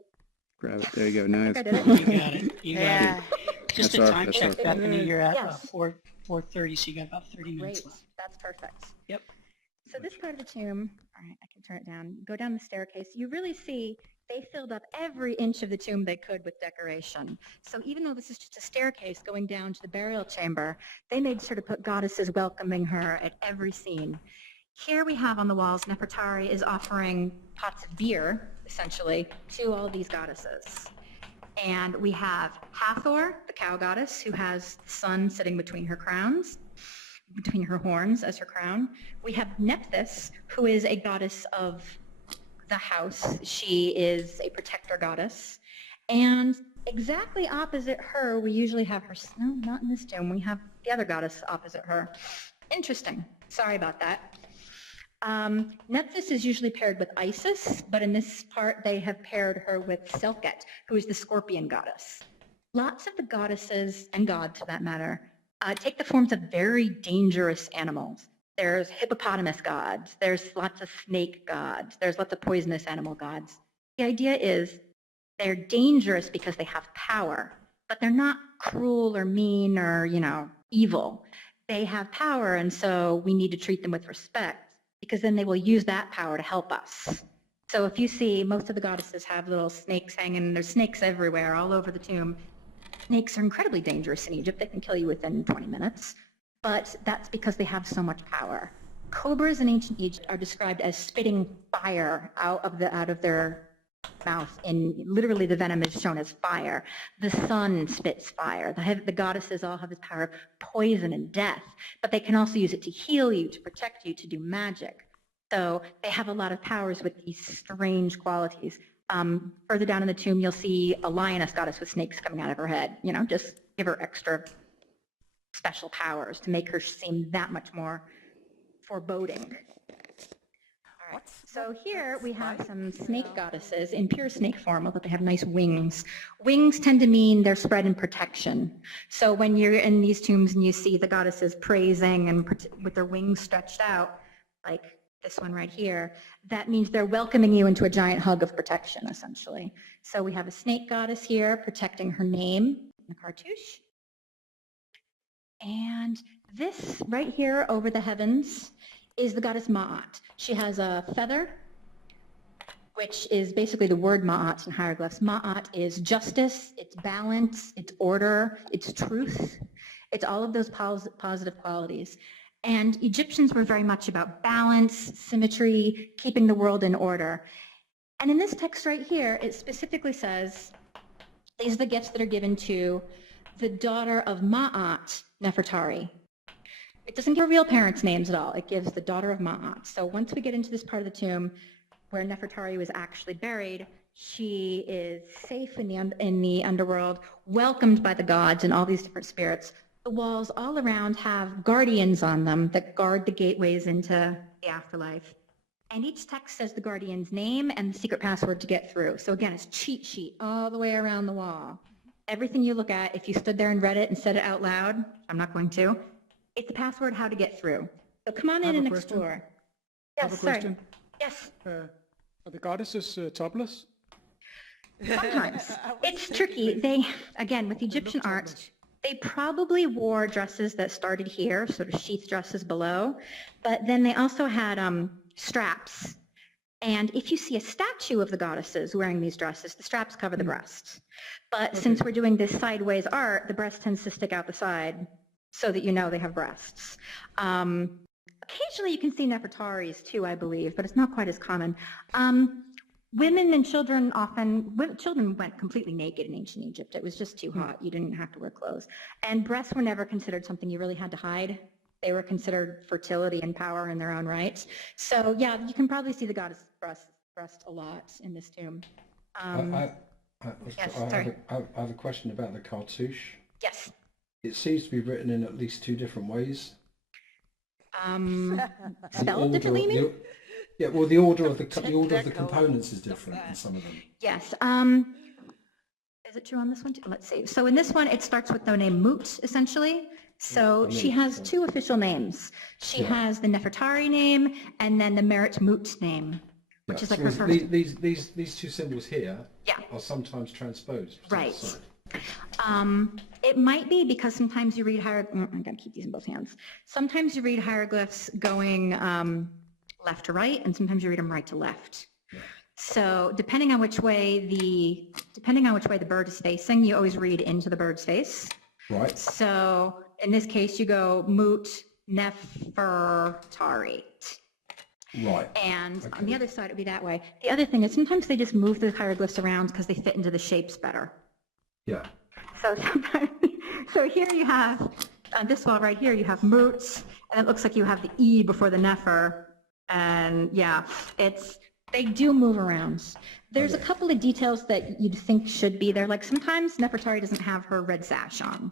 Grab it. There you go. Now I it's did it. You got it. You got Yeah. it. Just That's a our- time that's check, our- Bethany. You're at Yes. 4:30, so you got about 30 minutes Great. left. That's perfect. Yep. So this part of the tomb, all right, I can turn it down. Go down the staircase. You really see they filled up every inch of the tomb they could with decoration. So even though this is just a staircase going down to the burial chamber, they made sure to put goddesses welcoming her at every scene. Here we have on the walls, Nefertari is offering pots of beer, essentially, to all of these goddesses. And we have Hathor, the cow goddess, who has the sun sitting between her crowns, between her horns as her crown. We have Nephthys, who is a goddess of the house. She is a protector goddess. And exactly opposite her, we usually have her, no, not in this tomb, we have the other goddess opposite her. Interesting. Sorry about that. Nephthys is usually paired with Isis, but in this part they have paired her with Selket, who is the scorpion goddess. Lots of the goddesses, and gods for that matter, take the forms of very dangerous animals. There's hippopotamus gods, there's lots of snake gods, there's lots of poisonous animal gods. The idea is they're dangerous because they have power, but they're not cruel or mean or, evil. They have power, and so we need to treat them with respect, because then they will use that power to help us. So if you see, most of the goddesses have little snakes hanging, there's snakes everywhere, all over the tomb. Snakes are incredibly dangerous in Egypt. They can kill you within 20 minutes, but that's because they have so much power. Cobras in ancient Egypt are described as spitting fire out of their mouth, and literally the venom is shown as fire. The sun spits fire. The goddesses all have this power of poison and death, but they can also use it to heal you, to protect you, to do magic. So they have a lot of powers with these strange qualities. Further down in the tomb, you'll see a lioness goddess with snakes coming out of her head. Just give her extra special powers to make her seem that much more foreboding. All right, so here we have some snake goddesses in pure snake form, although they have nice wings. Wings tend to mean they're spread in protection. So when you're in these tombs and you see the goddesses praising and with their wings stretched out, like this one right here, that means they're welcoming you into a giant hug of protection, essentially. So we have a snake goddess here protecting her name in the cartouche. And this right here over the heavens is the goddess Ma'at. She has a feather, which is basically the word Ma'at in hieroglyphs. Ma'at is justice, it's balance, it's order, it's truth. It's all of those positive qualities. And Egyptians were very much about balance, symmetry, keeping the world in order. And in this text right here, it specifically says, these are the gifts that are given to the daughter of Ma'at, Nefertari. It doesn't give real parents' names at all. It gives the daughter of Ma'at. So once we get into this part of the tomb where Nefertari was actually buried, She is safe in the underworld, welcomed by the gods and all these different spirits. The walls all around have guardians on them that guard the gateways into the afterlife. And each text says the guardian's name and the secret password to get through. So again, it's cheat sheet all the way around the wall. Everything you look at, if you stood there and read it and said it out loud, I'm not going to, it's the password how to get through. So come on in and explore. Yes, sorry. Yes. Are the goddesses topless? Sometimes. It's tricky. They, again, with Egyptian art, they probably wore dresses that started here, sort of sheath dresses below, but then they also had straps. And if you see a statue of the goddesses wearing these dresses, the straps cover the breasts. But since we're doing this sideways art, the breast tends to stick out the side so that you know they have breasts. Occasionally you can see Nefertaris too, I believe, but it's not quite as common. Women and children children went completely naked in ancient Egypt. It was just too hot. You didn't have to wear clothes. And breasts were never considered something you really had to hide. They were considered fertility and power in their own right. So yeah, you can probably see the goddess breast a lot in this tomb. I sorry. have a question about the cartouche. Yes. It seems to be written in at least 2 different ways. Spelled differently, you mean? Yeah, well, the order of the components is different in some of them. Yes. Is it true on this one too? Let's see. So in this one, it starts with the name Mut, essentially. So she has 2 official names. She has the Nefertari name and then the Merit Mut name, which is like her first. These 2 symbols here are sometimes transposed. Right. It might be because sometimes you read I'm going to keep these in both hands. Sometimes you read hieroglyphs going left to right, and sometimes you read them right to left. Yeah. So depending on which way the bird is facing, you always read into the bird's face. Right. So in this case, you go Mut Nefertari. Right. And on the other side, it would be that way. The other thing is sometimes they just move the hieroglyphs around because they fit into the shapes better. Yeah. So sometimes, so here you have, on this wall right here, you have Mut, and it looks like you have the E before the Nefer. And yeah, they do move around. There's a couple of details that you'd think should be there. Like sometimes Nefertari doesn't have her red sash on.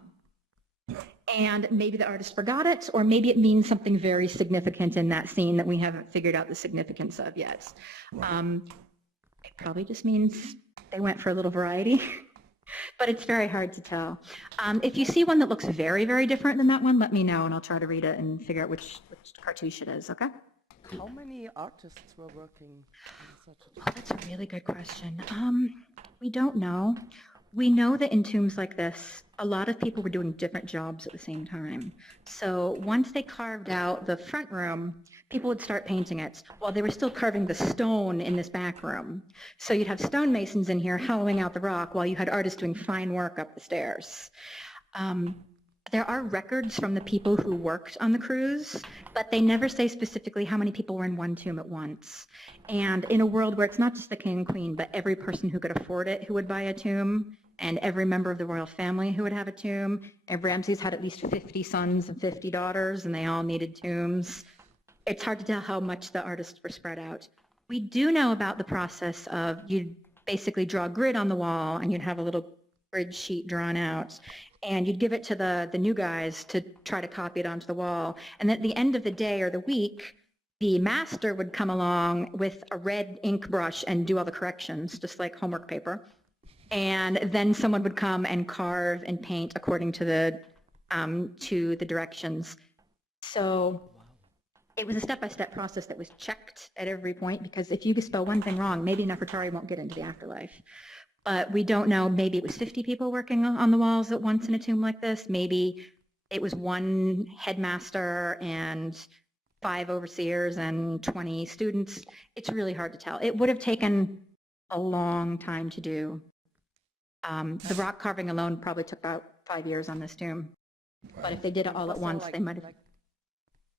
And maybe the artist forgot it, or maybe it means something very significant in that scene that we haven't figured out the significance of yet. It probably just means they went for a little variety, but it's very hard to tell. If you see one that looks very, very different than that one, let me know and I'll try to read it and figure out which cartouche it is, okay? How many artists were working on such a... Oh, that's a really good question. We don't know. We know that in tombs like this, a lot of people were doing different jobs at the same time. So once they carved out the front room, people would start painting it while they were still carving the stone in this back room. So you'd have stonemasons in here hollowing out the rock while you had artists doing fine work up the stairs. There are records from the people who worked on the cruise, but they never say specifically how many people were in one tomb at once. And in a world where it's not just the king and queen, but every person who could afford it who would buy a tomb, and every member of the royal family who would have a tomb, and Ramses had at least 50 sons and 50 daughters, and they all needed tombs. It's hard to tell how much the artists were spread out. We do know about the process of you'd basically draw a grid on the wall, and you'd have a little grid sheet drawn out, and you'd give it to the new guys to try to copy it onto the wall. And at the end of the day or the week, the master would come along with a red ink brush and do all the corrections, just like homework paper. And then someone would come and carve and paint according to the directions. So it was a step-by-step process that was checked at every point, because if you spell one thing wrong, maybe Nefertari won't get into the afterlife. But we don't know, maybe it was 50 people working on the walls at once in a tomb like this. Maybe it was one headmaster and 5 overseers and 20 students. It's really hard to tell. It would have taken a long time to do. The rock carving alone probably took about 5 years on this tomb. But if they did it all at once, they might have...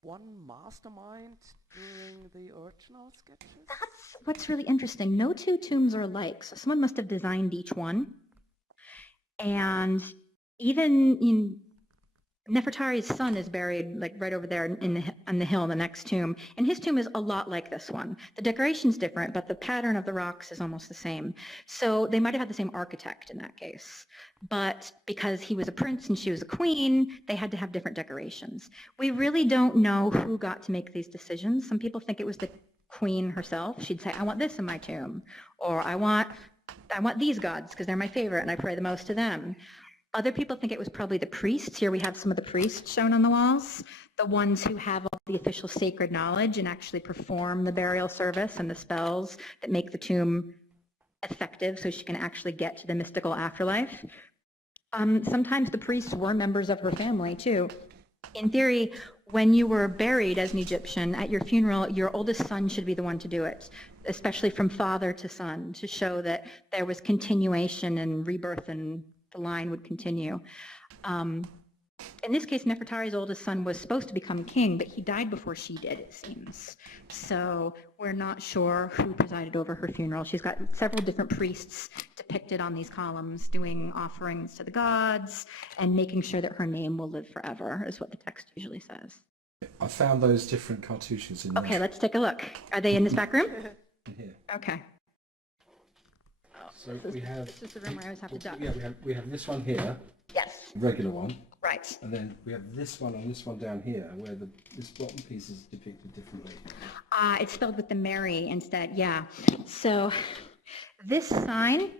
one mastermind during the original sketches? That's what's really interesting. No 2 tombs are alike, so someone must have designed each one. And even Nefertari's son is buried like right over there on the hill in the next tomb, and his tomb is a lot like this one. The decoration's different, but the pattern of the rocks is almost the same. So they might have had the same architect in that case, but because he was a prince and she was a queen, they had to have different decorations. We really don't know who got to make these decisions. Some people think it was the queen herself. She'd say, I want this in my tomb, or I want these gods because they're my favorite and I pray the most to them. Other people think it was probably the priests. Here we have some of the priests shown on the walls, the ones who have all the official sacred knowledge and actually perform the burial service and the spells that make the tomb effective so she can actually get to the mystical afterlife. Sometimes the priests were members of her family too. In theory, when you were buried as an Egyptian at your funeral, your oldest son should be the one to do it, especially from father to son, to show that there was continuation and rebirth and the line would continue. In this case, Nefertari's oldest son was supposed to become king, but he died before she did, it seems. So we're not sure who presided over her funeral. She's got several different priests depicted on these columns doing offerings to the gods and making sure that her name will live forever, is what the text usually says. I found those different cartouches in Okay, let's take a look. Are they in this back room? in here. Okay. So we have. This is the room where I always have to duck. Yeah, we have this one here, Yes, regular one, right. and then we have this one and this one down here, where this bottom piece is depicted differently. It's spelled with the Mary instead, yeah. So this sign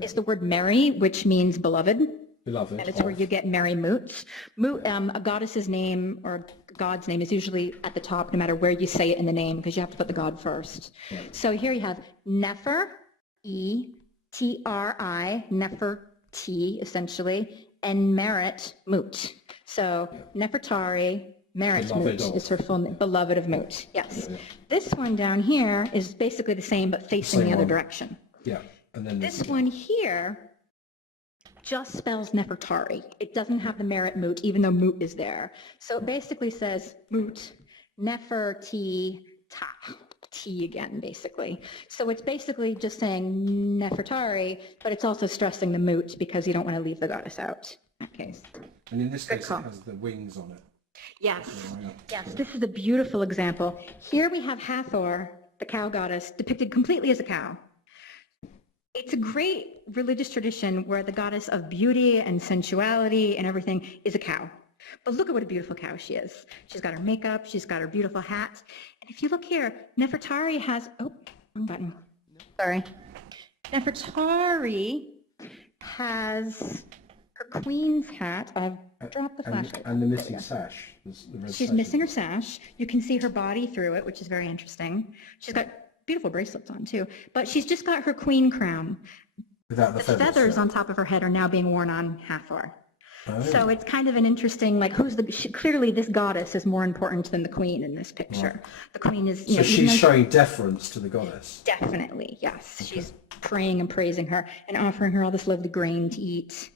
is the word Mary, which means beloved. Beloved. And it's where you get Mary Moot. A goddess's name or god's name is usually at the top, no matter where you say it in the name, because you have to put the god first. Right. So here you have Nefer, E-T-R-I, Neferti, essentially, and Merit, Moot. So Nefertari, Merit Moot is her full name, beloved of Moot, yes. Yeah. This one down here is basically the same, but facing the other direction. Yeah. And then this one here just spells Nefertari. It doesn't have the Merit Moot, even though Moot is there. So it basically says Moot, Neferti, Ta. T again, basically. So it's basically just saying Nefertari, but it's also stressing the Moot because you don't want to leave the goddess out in that case. And in this case, it has the wings on it. Yes, yes, this is a beautiful example. Here we have Hathor, the cow goddess, depicted completely as a cow. It's a great religious tradition where the goddess of beauty and sensuality and everything is a cow. But look at what a beautiful cow she is. She's got her makeup, she's got her beautiful hat. And if you look here, Nefertari has, oh, wrong button, sorry. Nefertari has her queen's hat. I've dropped the flashlight. And the missing sash. She's missing her sash. You can see her body through it, which is very interesting. She's got beautiful bracelets on too, but she's just got her queen crown. Without the feathers on top of her head are now being worn on Hathor. Oh. So it's kind of an interesting, like, clearly this goddess is more important than the queen in this picture. Right. The queen is, so she's showing deference to the goddess. Definitely, yes. Okay. She's praying and praising her and offering her all this lovely grain to eat.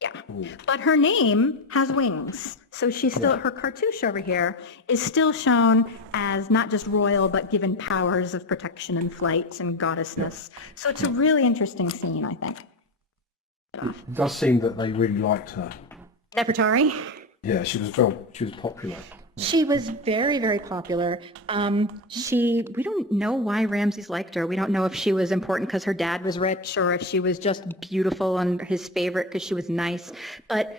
Yeah. Ooh. But her name has wings. So she's still, her cartouche over here is still shown as not just royal, but given powers of protection and flight and goddessness. Yeah. So it's a really interesting scene, I think. It does seem that they really liked her. Nefertari? Yeah, she was popular. She was very, very popular. We don't know why Ramses liked her. We don't know if she was important because her dad was rich or if she was just beautiful and his favorite because she was nice. But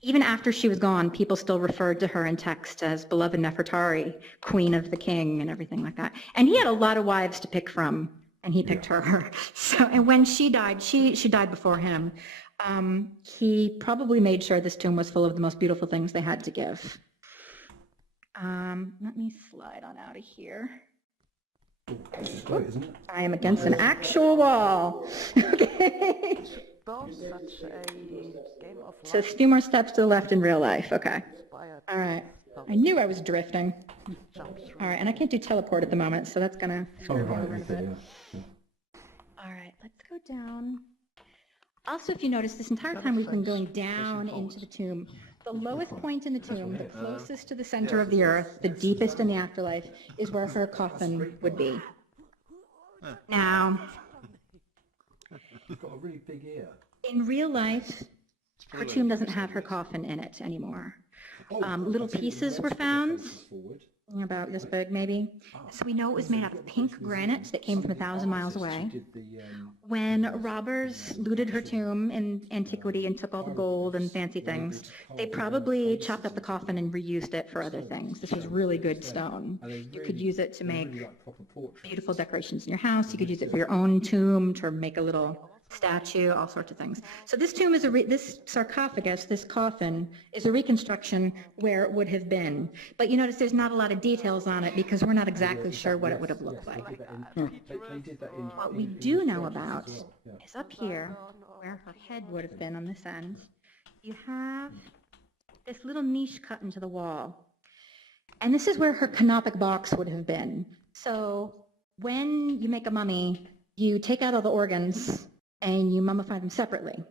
even after she was gone, people still referred to her in text as beloved Nefertari, queen of the king and everything like that. And he had a lot of wives to pick from, and he picked her. So, and when she died, she died before him. He probably made sure this tomb was full of the most beautiful things they had to give. Let me slide on out of here. This is great, isn't it? I am against an actual wall. Okay. So a few more steps to the left in real life. Okay. All right. I knew I was drifting. All right, and I can't do teleport at the moment, so that's gonna over a bit. All right, let's go down. Also, if you notice, this entire time we've been going down into the tomb. The lowest point in the tomb, the closest to the center of the earth, the deepest in the afterlife, is where her coffin would be. Now, you've got a really big ear. In real life, Her tomb doesn't have her coffin in it anymore. Little pieces were found, about this big maybe. So we know it was made out of pink granite that came from 1,000 miles away. When robbers looted her tomb in antiquity and took all the gold and fancy things, they probably chopped up the coffin and reused it for other things. This was really good stone. You could use it to make beautiful decorations in your house. You could use it for your own tomb to make a little statue, all sorts of things. So this tomb is this sarcophagus, this coffin, is a reconstruction where it would have been. But you notice there's not a lot of details on it because we're not exactly sure what it would have looked like. What we do know about is up here, where her head would have been on this end, you have this little niche cut into the wall. And this is where her canopic box would have been. So when you make a mummy, you take out all the organs and you mummify them separately.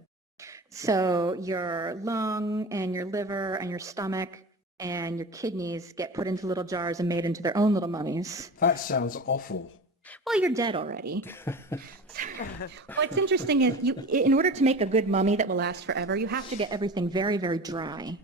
So your lung and your liver and your stomach and your kidneys get put into little jars and made into their own little mummies. That sounds awful. Well, you're dead already. What's interesting is in order to make a good mummy that will last forever, you have to get everything very, very dry.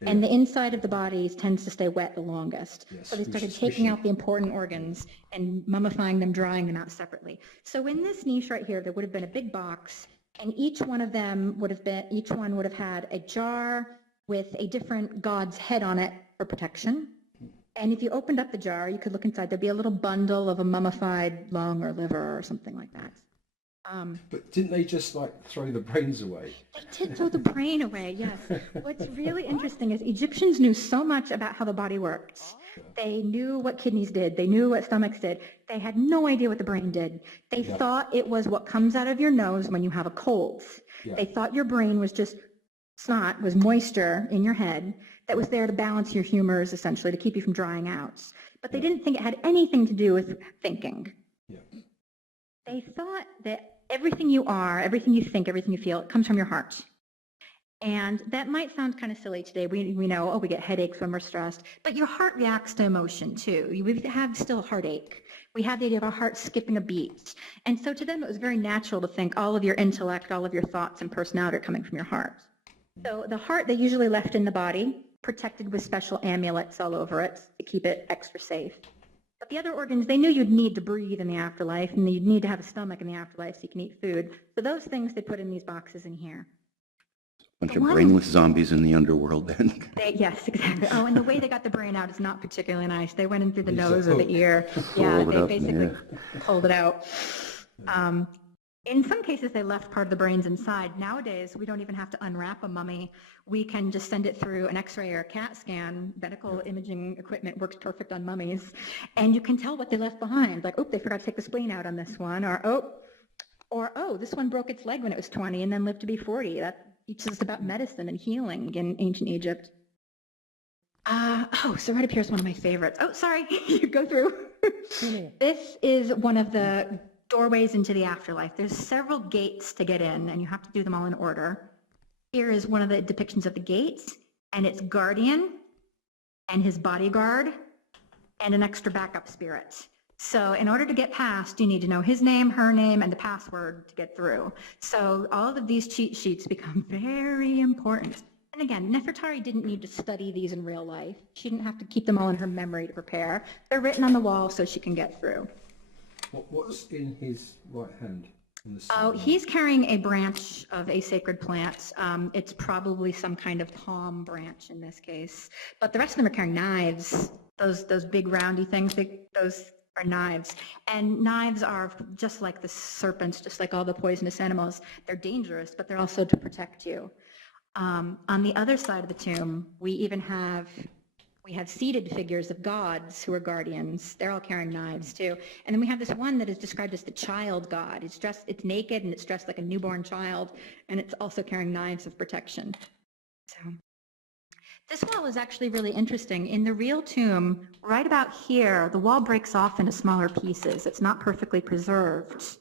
Yeah. And the inside of the body tends to stay wet the longest. Yes, so they started taking out the important organs and mummifying them, drying them out separately. So in this niche right here, there would have been a big box, and each one would have had a jar with a different god's head on it for protection. And if you opened up the jar, you could look inside. There'd be a little bundle of a mummified lung or liver or something like that. But didn't they just like throw the brains away? They did throw the brain away, yes. What's really interesting is Egyptians knew so much about how the body worked. They knew what kidneys did. They knew what stomachs did. They had no idea what the brain did. They thought it was what comes out of your nose when you have a cold. They thought your brain was just snot, was moisture in your head that was there to balance your humors, essentially, to keep you from drying out. But they didn't think it had anything to do with thinking. They thought that everything you are, everything you think, everything you feel, it comes from your heart. And that might sound kind of silly today. We know, oh, we get headaches when we're stressed, but your heart reacts to emotion too. We have still a heartache. We have the idea of our heart skipping a beat. And so to them, it was very natural to think all of your intellect, all of your thoughts and personality are coming from your heart. So the heart they usually left in the body, protected with special amulets all over it to keep it extra safe. But the other organs, they knew you'd need to breathe in the afterlife, and you'd need to have a stomach in the afterlife so you can eat food. So those things they put in these boxes in here. Bunch of brainless zombies in the underworld then. Yes, exactly. Oh, and the way they got the brain out is not particularly nice. They went in through the nose or the ear. Yeah, they basically pulled it out. In some cases, they left part of the brains inside. Nowadays, we don't even have to unwrap a mummy. We can just send it through an X-ray or a CAT scan. Medical imaging equipment works perfect on mummies. And you can tell what they left behind. Like, oh, they forgot to take the spleen out on this one. Or, oh, this one broke its leg when it was 20 and then lived to be 40. That teaches us about medicine and healing in ancient Egypt. So right up here is one of my favorites. Oh, sorry, you go through. This is one of the doorways into the afterlife. There's several gates to get in, and you have to do them all in order. Here is one of the depictions of the gates, and it's guardian and his bodyguard and an extra backup spirit. So in order to get past, you need to know his name, her name, and the password to get through. So all of these cheat sheets become very important. And again, Nefertari didn't need to study these in real life. She didn't have to keep them all in her memory to prepare. They're written on the wall so she can get through. What's in his right hand? Oh, he's carrying a branch of a sacred plant. It's probably some kind of palm branch in this case. But the rest of them are carrying knives. Those big roundy things, those are knives. And knives are just like the serpents, just like all the poisonous animals. They're dangerous, but they're also to protect you. On the other side of the tomb, we have seated figures of gods who are guardians. They're all carrying knives too. And then we have this one that is described as the child god. It's naked and it's dressed like a newborn child, and it's also carrying knives of protection. So this wall is actually really interesting. In the real tomb, right about here, the wall breaks off into smaller pieces. It's not perfectly preserved.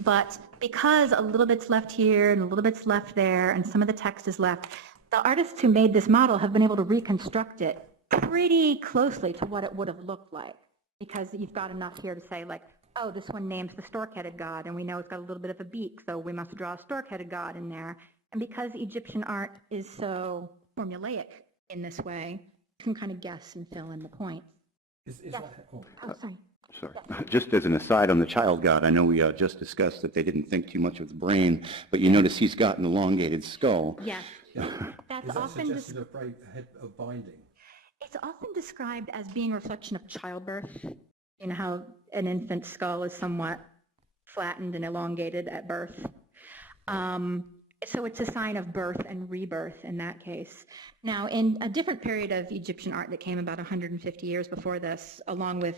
But because a little bit's left here and a little bit's left there and some of the text is left, the artists who made this model have been able to reconstruct it pretty closely to what it would have looked like, because you've got enough here to say, like, oh, this one names the stork-headed god, and we know it's got a little bit of a beak, so we must draw a stork-headed god in there. And because Egyptian art is so formulaic in this way, you can kind of guess and fill in the points. Is Yes. that... Oh. Oh, sorry. Sorry. Just as an aside on the child god, I know we just discussed that they didn't think too much of the brain, but you notice he's got an elongated skull. Yes. Yeah. That's Is that often suggested of head of binding? It's often described as being a reflection of childbirth. You know how an infant's skull is somewhat flattened and elongated at birth. So it's a sign of birth and rebirth in that case. Now, in a different period of Egyptian art that came about 150 years before this, along with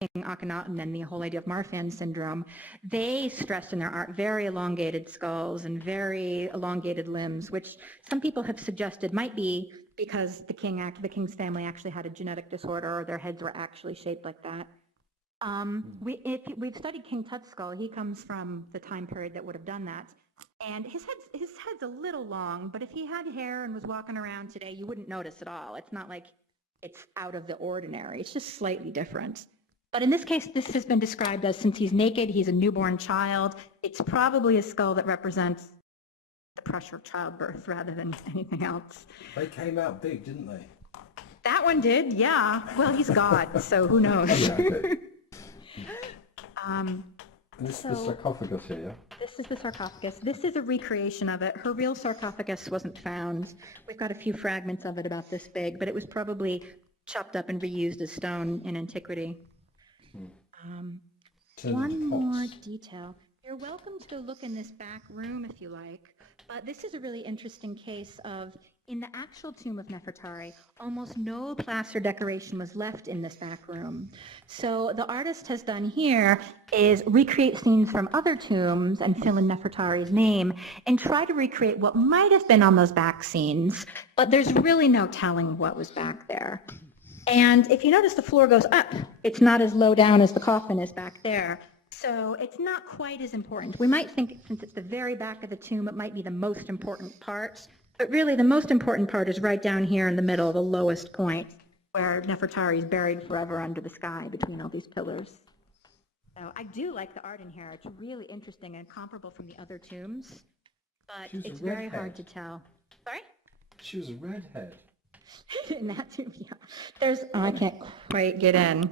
King Akhenaten and the whole idea of Marfan syndrome, they stressed in their art very elongated skulls and very elongated limbs, which some people have suggested might be because the king's family actually had a genetic disorder, or their heads were actually shaped like that. We've studied King Tut's skull. He comes from the time period that would have done that. And his head's a little long, but if he had hair and was walking around today, you wouldn't notice at all. It's not like it's out of the ordinary. It's just slightly different. But in this case, this has been described as, since he's naked, he's a newborn child, it's probably a skull that represents the pressure of childbirth rather than anything else. They came out big, didn't they? That one did, yeah. Well, he's God, so who knows? And this is the sarcophagus here, yeah? This is the sarcophagus. This is a recreation of it. Her real sarcophagus wasn't found. We've got a few fragments of it about this big, but it was probably chopped up and reused as stone in antiquity. One more detail. You're welcome to look in this back room if you like, but this is a really interesting case of, in the actual tomb of Nefertari, almost no plaster decoration was left in this back room. So the artist has done here is recreate scenes from other tombs and fill in Nefertari's name and try to recreate what might have been on those back scenes, but there's really no telling what was back there. And if you notice, the floor goes up. It's not as low down as the coffin is back there. So it's not quite as important. We might think, since it's the very back of the tomb, it might be the most important part. But really, the most important part is right down here in the middle, the lowest point, where Nefertari is buried forever under the sky between all these pillars. So I do like the art in here. It's really interesting and comparable from the other tombs, but it's very hard to tell. Sorry? She was a redhead. In that tomb, yeah. There's, I can't quite get in.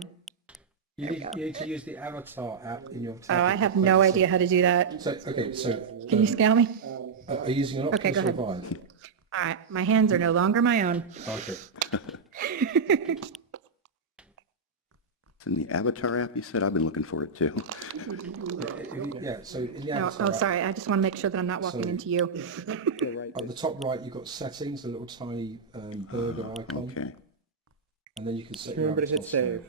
You need to use the avatar app in your tablet. Oh, I have no idea how to do that. So, okay, so... Can you scale me? Are you using an Oculus go ahead. Revive? All right, my hands are no longer my own. Okay. It's in the avatar app, you said? I've been looking for it too. Yeah, so in the No, avatar oh, sorry, I just want to make sure that I'm not walking into you. At the top right, you've got settings, a little tiny burger icon. Okay. And then you can set Remember to your hit avatar save.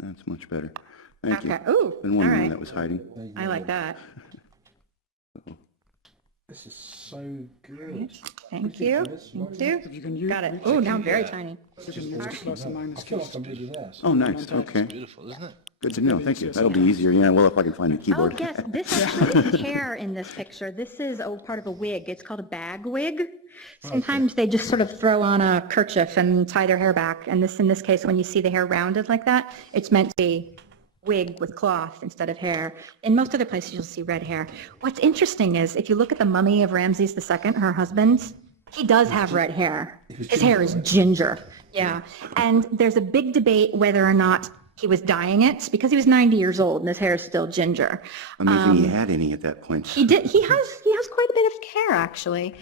That's much better. Thank you. Okay, ooh, Been all wondering right. that was hiding. There you I go. like that. This is so good. Thank you. Thank you. Got it. Oh, now I'm very tiny. I feel like I'm really there. Oh, nice. Okay. Beautiful, isn't it? Good to know. Thank you. That'll be easier. Yeah, well, if I can find the Oh, keyboard. yes, this is hair in this picture. This is part of a wig. It's called a bag wig. Sometimes they just sort of throw on a kerchief and tie their hair back. And in this case, when you see the hair rounded like that, it's meant to be wig with cloth instead of hair. In most other places, you'll see red hair. What's interesting is if you look at the mummy of Ramses II, her husband, he does have red hair. His hair is ginger. Yeah. And there's a big debate whether or not he was dyeing it because he was 90 years old and his hair is still ginger. Amazing he had any at that point. He did. He has quite a bit of hair, actually.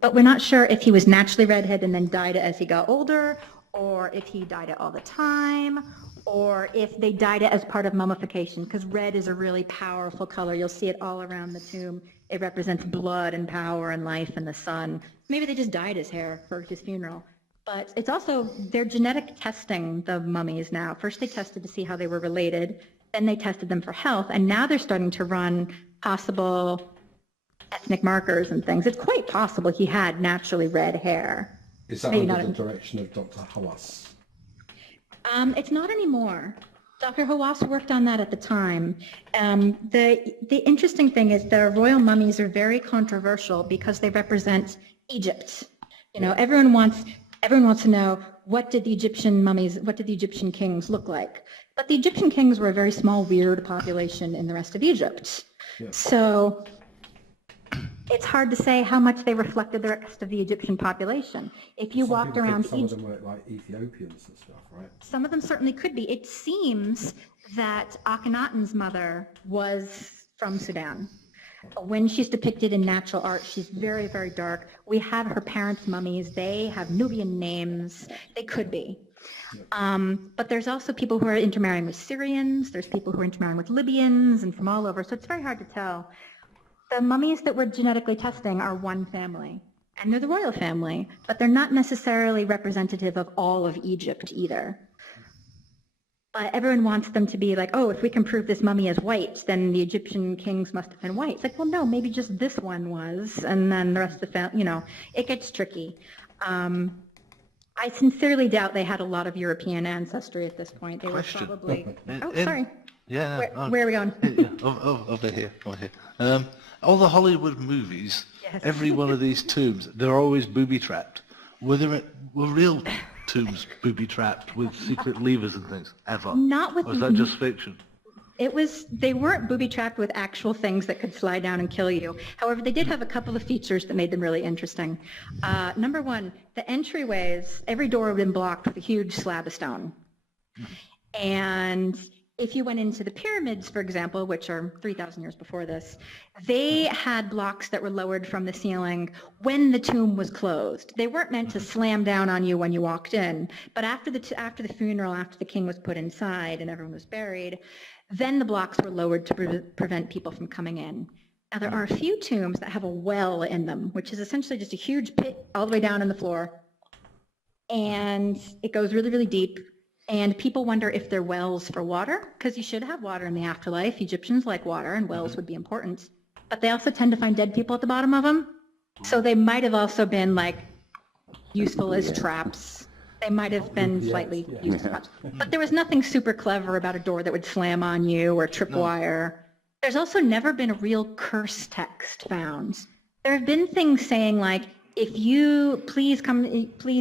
But we're not sure if he was naturally redhead and then dyed it as he got older, or if he dyed it all the time, or if they dyed it as part of mummification, because red is a really powerful color. You'll see it all around the tomb. It represents blood and power and life and the sun. Maybe they just dyed his hair for his funeral. But it's also, they're genetic testing the mummies now. First they tested to see how they were related, then they tested them for health, and now they're starting to run possible ethnic markers and things. It's quite possible he had naturally red hair. Is that Maybe under not the direction of Dr. Hawass? It's not anymore. Dr. Hawass worked on that at the time. The interesting thing is the royal mummies are very controversial because they represent Egypt. You know, everyone wants to know, what did the Egyptian kings look like? But the Egyptian kings were a very small, weird population in the rest of Egypt. Yeah. So it's hard to say how much they reflected the rest of the Egyptian population. If you Some walked people think around some of Egypt, them were like Ethiopians and stuff, right? some of them certainly could be. It seems that Akhenaten's mother was from Sudan. When she's depicted in natural art, she's very, very dark. We have her parents' mummies. They have Nubian names. They could be. But there's also people who are intermarrying with Syrians. There's people who are intermarrying with Libyans and from all over. So it's very hard to tell. The mummies that we're genetically testing are one family, and they're the royal family, but they're not necessarily representative of all of Egypt either. But everyone wants them to be like, oh, if we can prove this mummy is white, then the Egyptian kings must have been white. It's like, well, no, maybe just this one was, and then the rest of the family, you know, it gets tricky. I sincerely doubt they had a lot of European ancestry at this point. They Question. were probably, sorry. Yeah. Where are we going? Over here. All the Hollywood movies, Yes. every one of these tombs, they're always booby-trapped. Were real tombs booby-trapped with secret levers and things, ever? Not with... Or is that just fiction? They weren't booby-trapped with actual things that could slide down and kill you. However, they did have a couple of features that made them really interesting. Number one, the entryways, every door had been blocked with a huge slab of stone. And if you went into the pyramids, for example, which are 3,000 years before this, they had blocks that were lowered from the ceiling when the tomb was closed. They weren't meant to slam down on you when you walked in, but after the funeral, after the king was put inside and everyone was buried, then the blocks were lowered to prevent people from coming in. Now, there are a few tombs that have a well in them, which is essentially just a huge pit all the way down in the floor, and it goes really, really deep. And people wonder if they're wells for water, because you should have water in the afterlife. Egyptians like water, and wells would be important. But they also tend to find dead people at the bottom of them. So they might have also been like useful as traps. They might have been slightly used as traps. But there was nothing super clever about a door that would slam on you or tripwire. There's also never been a real curse text found. There have been things saying like, if you, please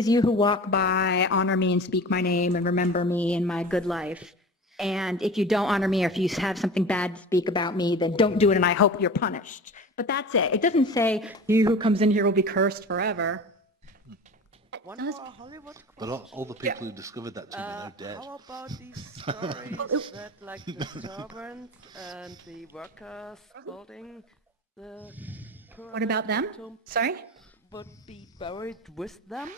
you who walk by, honor me and speak my name and remember me in my good life. And if you don't honor me or if you have something bad to speak about me, then don't do it and I hope you're punished. But that's it. It doesn't say, he who comes in here will be cursed forever. One more Hollywood question. But all the people who discovered that tomb are now dead. How about these stories that like the servants and the workers building the What about them? tomb Sorry? would be buried with them?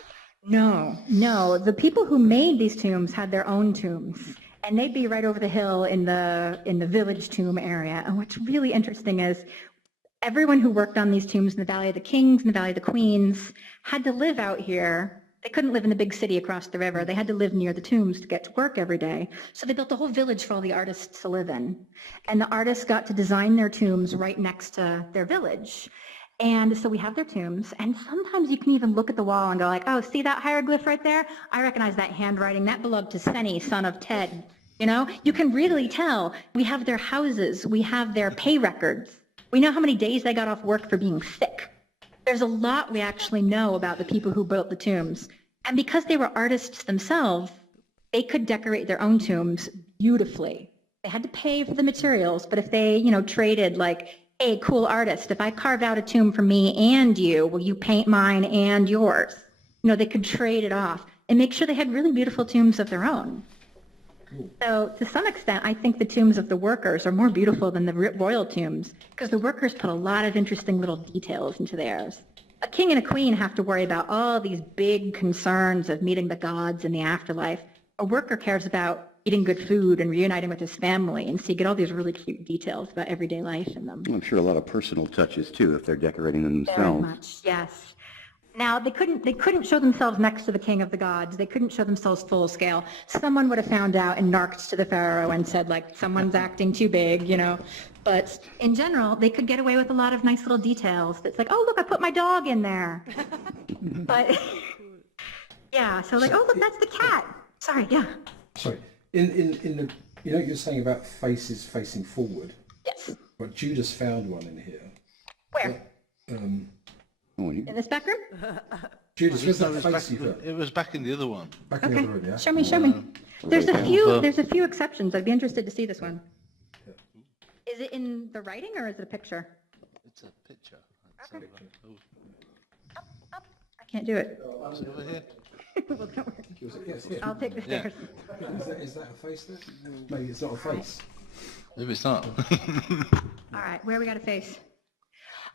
No. The people who made these tombs had their own tombs, and they'd be right over the hill in the village tomb area. And what's really interesting is everyone who worked on these tombs in the Valley of the Kings and the Valley of the Queens had to live out here. They couldn't live in the big city across the river. They had to live near the tombs to get to work every day. So they built a whole village for all the artists to live in. And the artists got to design their tombs right next to their village. And so we have their tombs, and sometimes you can even look at the wall and go like, oh, see that hieroglyph right there? I recognize that handwriting. That belonged to Seni, son of Ted. You know, you can really tell. We have their houses. We have their pay records. We know how many days they got off work for being sick. There's a lot we actually know about the people who built the tombs. And because they were artists themselves, they could decorate their own tombs beautifully. They had to pay for the materials, but if they, traded like, hey, cool artist, if I carve out a tomb for me and you, will you paint mine and yours? They could trade it off and make sure they had really beautiful tombs of their own. Cool. So to some extent, I think the tombs of the workers are more beautiful than the royal tombs because the workers put a lot of interesting little details into theirs. A king and a queen have to worry about all these big concerns of meeting the gods in the afterlife. A worker cares about eating good food and reuniting with his family, and so you get all these really cute details about everyday life in them. I'm sure a lot of personal touches too, if they're decorating them themselves. Very much, yes. Now, they couldn't show themselves next to the king of the gods. They couldn't show themselves full scale. Someone would have found out and narked to the pharaoh and said, like, someone's acting too big, But in general, they could get away with a lot of nice little details. It's like, oh, look, I put my dog in there. But, yeah, so like, oh, look, that's the cat. Sorry, yeah. Sorry. In the, you're saying about faces facing forward. Yes. But Judas found one in here. Where? In this back room? Judas, where's that face you put? It was back in the other one. Back in the other room, yeah? Show me. There's a few exceptions. I'd be interested to see this one. Is it in the writing or is it a picture? It's a picture. Okay. I can't do it. Is it over here? Well, don't worry. Yes, yeah. I'll take the stairs. Is that a face there? Maybe it's not a face. Maybe it's not. All right, where we got a face?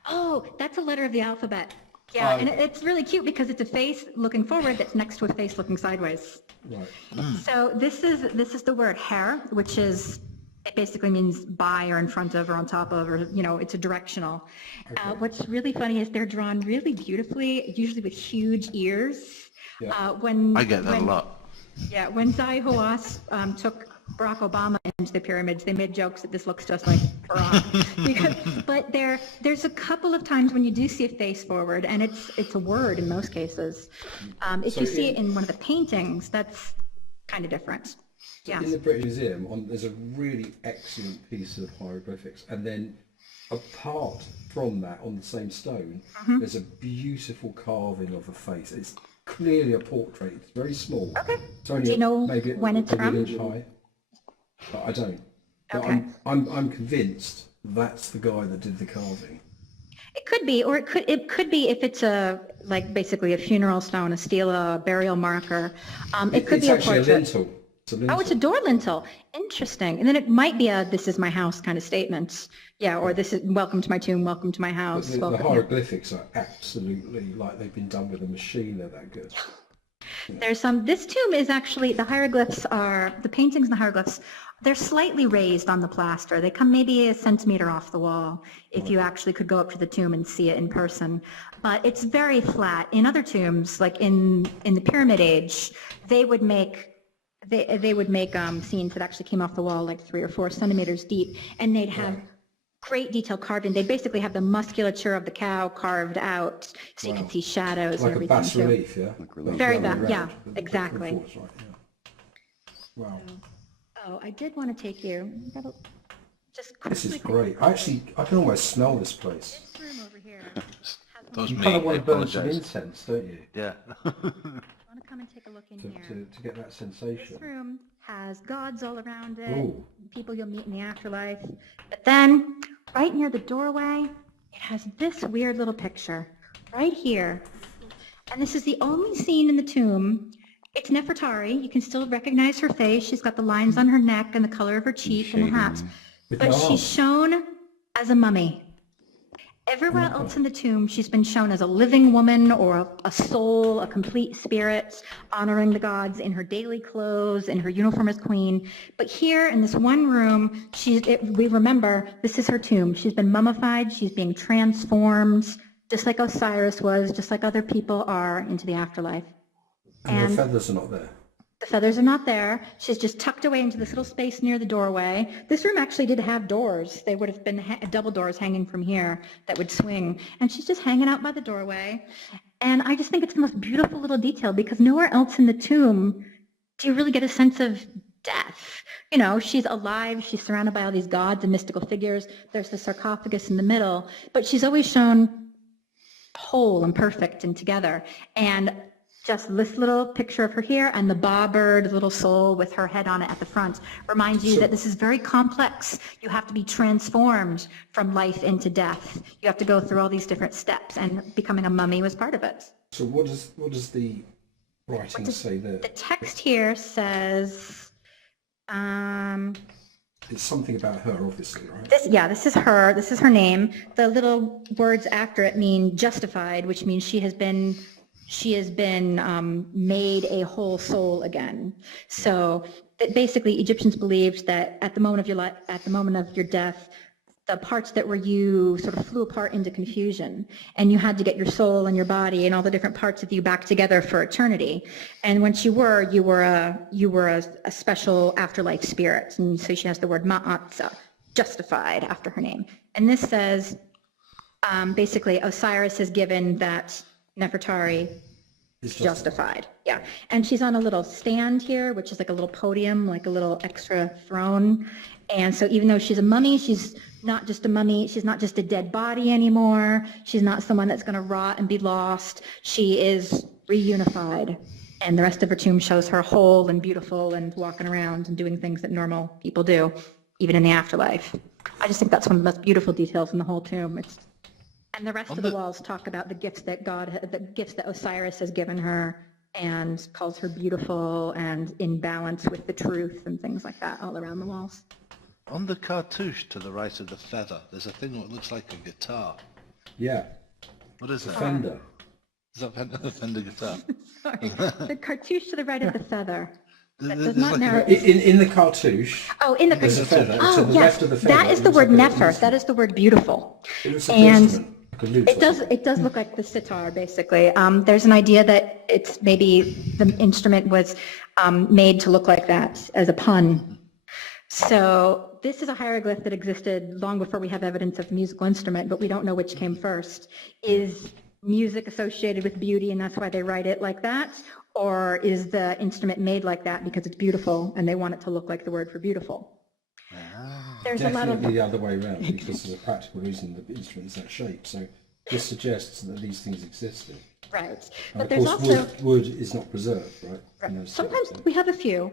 Oh, that's a letter of the alphabet. Yeah, and it's really cute because it's a face looking forward that's next to a face looking sideways. Right. So this is the word her, which is, it basically means by or in front of or on top of, or, you know, it's a directional. Okay. What's really funny is they're drawn really beautifully, usually with huge ears. Yeah. I get that a lot. Yeah, when Zai Hawass took Barack Obama into the pyramids, they made jokes that this looks just like Barack. But there's a couple of times when you do see a face forward, and it's a word in most cases. If you see it in one of the paintings, that's kind of different. Yeah. In the British Museum, there's a really excellent piece of hieroglyphics, and then apart from that, on the same stone, there's a beautiful carving of a face. It's clearly a portrait. It's very small. Okay. It's only Do you know maybe when it's maybe from? an inch high. But I don't. But Okay. I'm convinced that's the guy that did the carving. It could be, or it could be if it's basically a funeral stone, a stela, a burial marker. It could It's be a actually portrait. a lintel. It's a lintel. Oh, it's a door lintel. Interesting. And then it might be a "this is my house" kind of statement. Yeah, or this is "welcome to my tomb, welcome to my But house." the welcome. hieroglyphics are absolutely like they've been done with a machine. They're that good. There's this tomb is actually, the hieroglyphs are, the paintings and the hieroglyphs, they're slightly raised on the plaster. They come maybe a centimeter off the wall if you actually could go up to the tomb and see it in person. But it's very flat. In other tombs, like in the Pyramid Age, they would make scenes that actually came off the wall like 3 or 4 centimeters deep, and they'd have great detail carved in. They basically have the musculature of the cow carved out, so you can see shadows Like and a everything bas too. relief, yeah? Very Like bad, yeah, round, the exactly. force, right, yeah. Wow. Oh, I did want to take you. Just This is quickly- great. I can almost smell this place. This room over here. That was You me. kind of I want to burn some apologise. incense, don't you? Yeah. I want to come and take a look in here. To get that This sensation. room has gods all around it, Ooh. people you'll meet in the afterlife. But then, right near the doorway, it has this weird little picture right here. And this is the only scene in the tomb. It's Nefertari. You can still recognize her face. She's got the lines on her neck and the color of her cheek and the hat. With But no she's arms. shown as a mummy. Everywhere else in the tomb, she's been shown as a living woman or a soul, a complete spirit, honoring the gods in her daily clothes, in her uniform as queen. But here in this one room, we remember this is her tomb. She's been mummified. She's being transformed, just like Osiris was, just like other people are, into the afterlife. And the feathers are not there. The feathers are not there. She's just tucked away into this little space near the doorway. This room actually did have doors. They would have been double doors hanging from here that would swing. And she's just hanging out by the doorway. And I just think it's the most beautiful little detail because nowhere else in the tomb do you really get a sense of death. You know, she's alive. She's surrounded by all these gods and mystical figures. There's the sarcophagus in the middle. But she's always shown whole and perfect and together. And just this little picture of her here and the bobbered little soul with her head on it at the front reminds you that this is very complex. You have to be transformed from life into death. You have to go through all these different steps, and becoming a mummy was part of it. So what does the writing say there? The text here says, It's something about her, obviously, right? this is her. This is her name. The little words after it mean justified, which means she has been made a whole soul again. So that basically Egyptians believed that at the moment of your life, at the moment of your death, the parts that were you sort of flew apart into confusion, and you had to get your soul and your body and all the different parts of you back together for eternity. And once you were a special afterlife spirit. And so she has the word ma'atsa, justified, after her name. And this says, basically Osiris has given that Nefertari is justified. Yeah. And she's on a little stand here, which is like a little podium, like a little extra throne. And so even though she's a mummy, she's not just a mummy. She's not just a dead body anymore. She's not someone that's going to rot and be lost. She is reunified. And the rest of her tomb shows her whole and beautiful and walking around and doing things that normal people do. even in the afterlife. I just think that's one of the most beautiful details in the whole tomb. And the rest of the walls talk about the gifts that Osiris has given her and calls her beautiful and in balance with the truth and things like that all around the walls. On the cartouche to the right of the feather, there's a thing that looks like a guitar. Yeah. What is that? Fender. Is that a Fender guitar? Sorry. The cartouche to the right of the feather. That does There's not like narrow. In the cartouche. Oh, in the There's a cartouche. feather. Oh, To the yes. left of the feather, That is it the looks word like an nefer. instrument. That is the word beautiful. It looks like an And instrument. Like a lute or something. it does look like the sitar, basically. There's an idea that it's maybe the instrument was made to look like that as a pun. So this is a hieroglyph that existed long before we have evidence of the musical instrument, but we don't know which came first. Is music associated with beauty and that's why they write it like that? Or is the instrument made like that because it's beautiful and they want it to look like the word for beautiful? There's a lot of... Definitely the other way around, because there's a practical reason the instrument is that shape. So this suggests that these things existed. Right. And But of there's course, also... wood is not preserved, right? Right. In those Sometimes things, we have a few.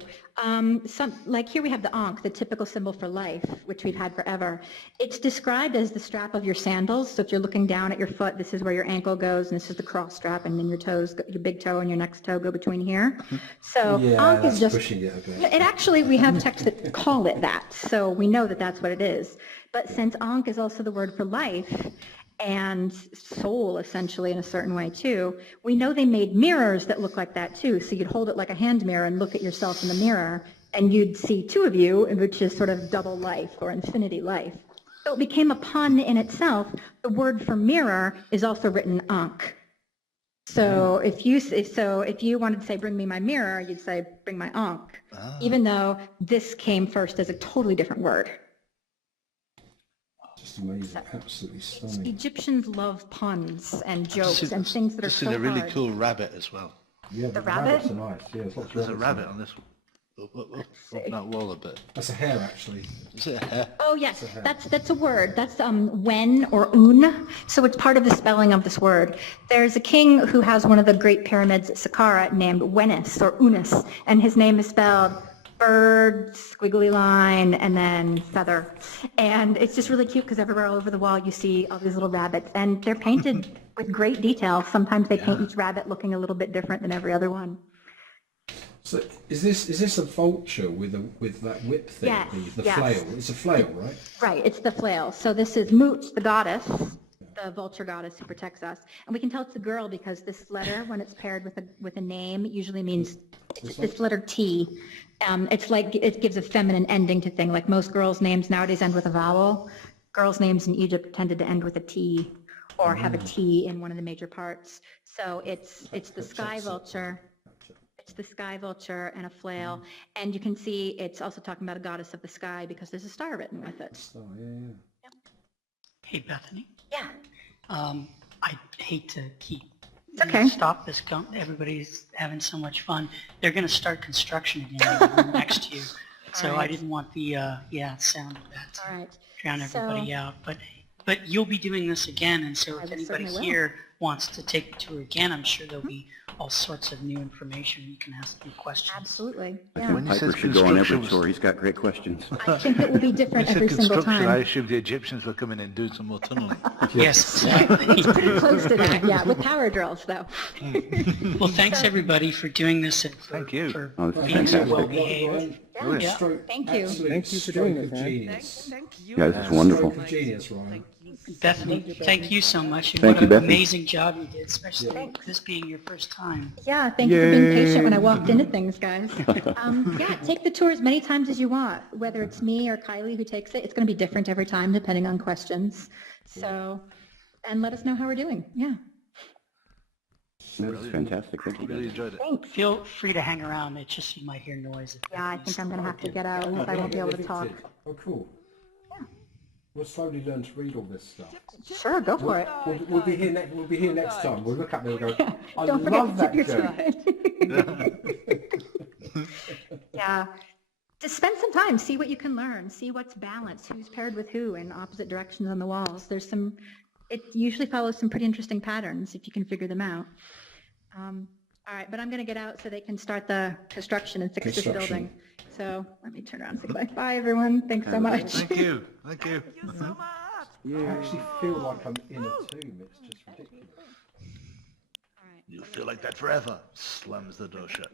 Like here we have the ankh, the typical symbol for life, which we've had forever. It's described as the strap of your sandals. So if you're looking down at your foot, this is where your ankle goes, and this is the cross strap, and then your toes, your big toe and your next toe go between here. So Yeah, ankh is that's just... pushing it a bit. It actually, we have texts that call it that, so we know that that's what it is. But since ankh is also the word for life, and soul essentially in a certain way too, we know they made mirrors that look like that too. So you'd hold it like a hand mirror and look at yourself in the mirror and you'd see two of you, which is sort of double life or infinity life. So it became a pun in itself. The word for mirror is also written ankh. So if you wanted to say bring me my mirror, you'd say bring my ankh, even though this came first as a totally different word. Amazing, absolutely stunning. Egyptians love puns and jokes and things that are so hard. There's a really cool rabbit as well. Yeah, the rabbits rabbit? are nice. Yeah, lots of There's a rabbits rabbit in on this up that wall a bit. That's a hare, actually. Is it a hare? Oh yes, that's a word. That's wen or un. So it's part of the spelling of this word. There's a king who has one of the great pyramids at Saqqara named Wenis or Unis, and his name is spelled bird, squiggly line, and then feather. And it's just really cute because everywhere all over the wall you see all these little rabbits, and they're painted with great detail. Sometimes they paint each rabbit looking a little bit different than every other one. So is this a vulture with that whip thing? Yes, The yes. flail. It's a flail, right? Right, it's the flail. So this is Mut, the goddess, the vulture goddess who protects us. And we can tell it's a girl because this letter, when it's paired with a name, usually means this letter T. It's like it gives a feminine ending to thing. Like most girls' names nowadays end with a vowel. Girls' names in Egypt tended to end with a T or have a T in one of the major parts. So it's the sky vulture. It's the sky vulture and a flail. And you can see it's also talking about a goddess of the sky because there's a star written with it. Star, yeah. Hey, Bethany. Yeah. I hate to keep Okay. stop this. Everybody's having so much fun. They're going to start construction again next to you. So right. I didn't want the sound of that to All right. drown everybody So- out. But you'll be doing this again, and so I if anybody certainly will. here wants to take the tour again, I'm sure there'll be all sorts of new information. You can ask me questions. Absolutely. I Yeah. think When you Piper said should go on every construction tour. He's got great questions. I think it will be When different you said every single construction, I time. assumed the Egyptians were coming in and doing some more tunneling. Yes. It's pretty close to that, yeah, with power drills though. Well, thanks everybody for doing this and for, Thank you. for Oh, this is being so fantastic. well behaved. Yeah. Stroke, Thank you. absolute Thank you for stroke doing this, of man. genius. Thank you. Yeah, this is wonderful. Stroke of genius, Ryan. Bethany, thank you so much. And Thank what you, an Bethany. amazing job you did, especially this being your first time. Yeah, thank you for being patient when I walked into things, guys. Yeah, take the tour as many times as you want, whether it's me or Kylie who takes it. It's going to be different every time depending on questions. So, and let us know how we're doing. Yeah. This is fantastic. Thank you. Really enjoyed it. Thanks. Feel free to hang around. It's just you might hear noise. Yeah, I think I'm going to have to get out. I won't be able to talk. Oh, cool. We'll slowly learn to read all this stuff. Sure, go for it. We'll be here next. We'll be here next time. We'll look up there and go. I Don't forget love to tip that your joke. tip. Yeah. Just spend some time, see what you can learn, see what's balanced, who's paired with who in opposite directions on the walls. There's some, it usually follows some pretty interesting patterns if you can figure them out. All right, but I'm going to get out so they can start the construction and fix this building. So let me turn around and say goodbye. Bye, everyone. Thanks so much. Thank you. Thank you. Thank you so much. I actually feel like I'm in a tomb. It's just ridiculous. All right. You'll feel like that forever. Slams the door shut.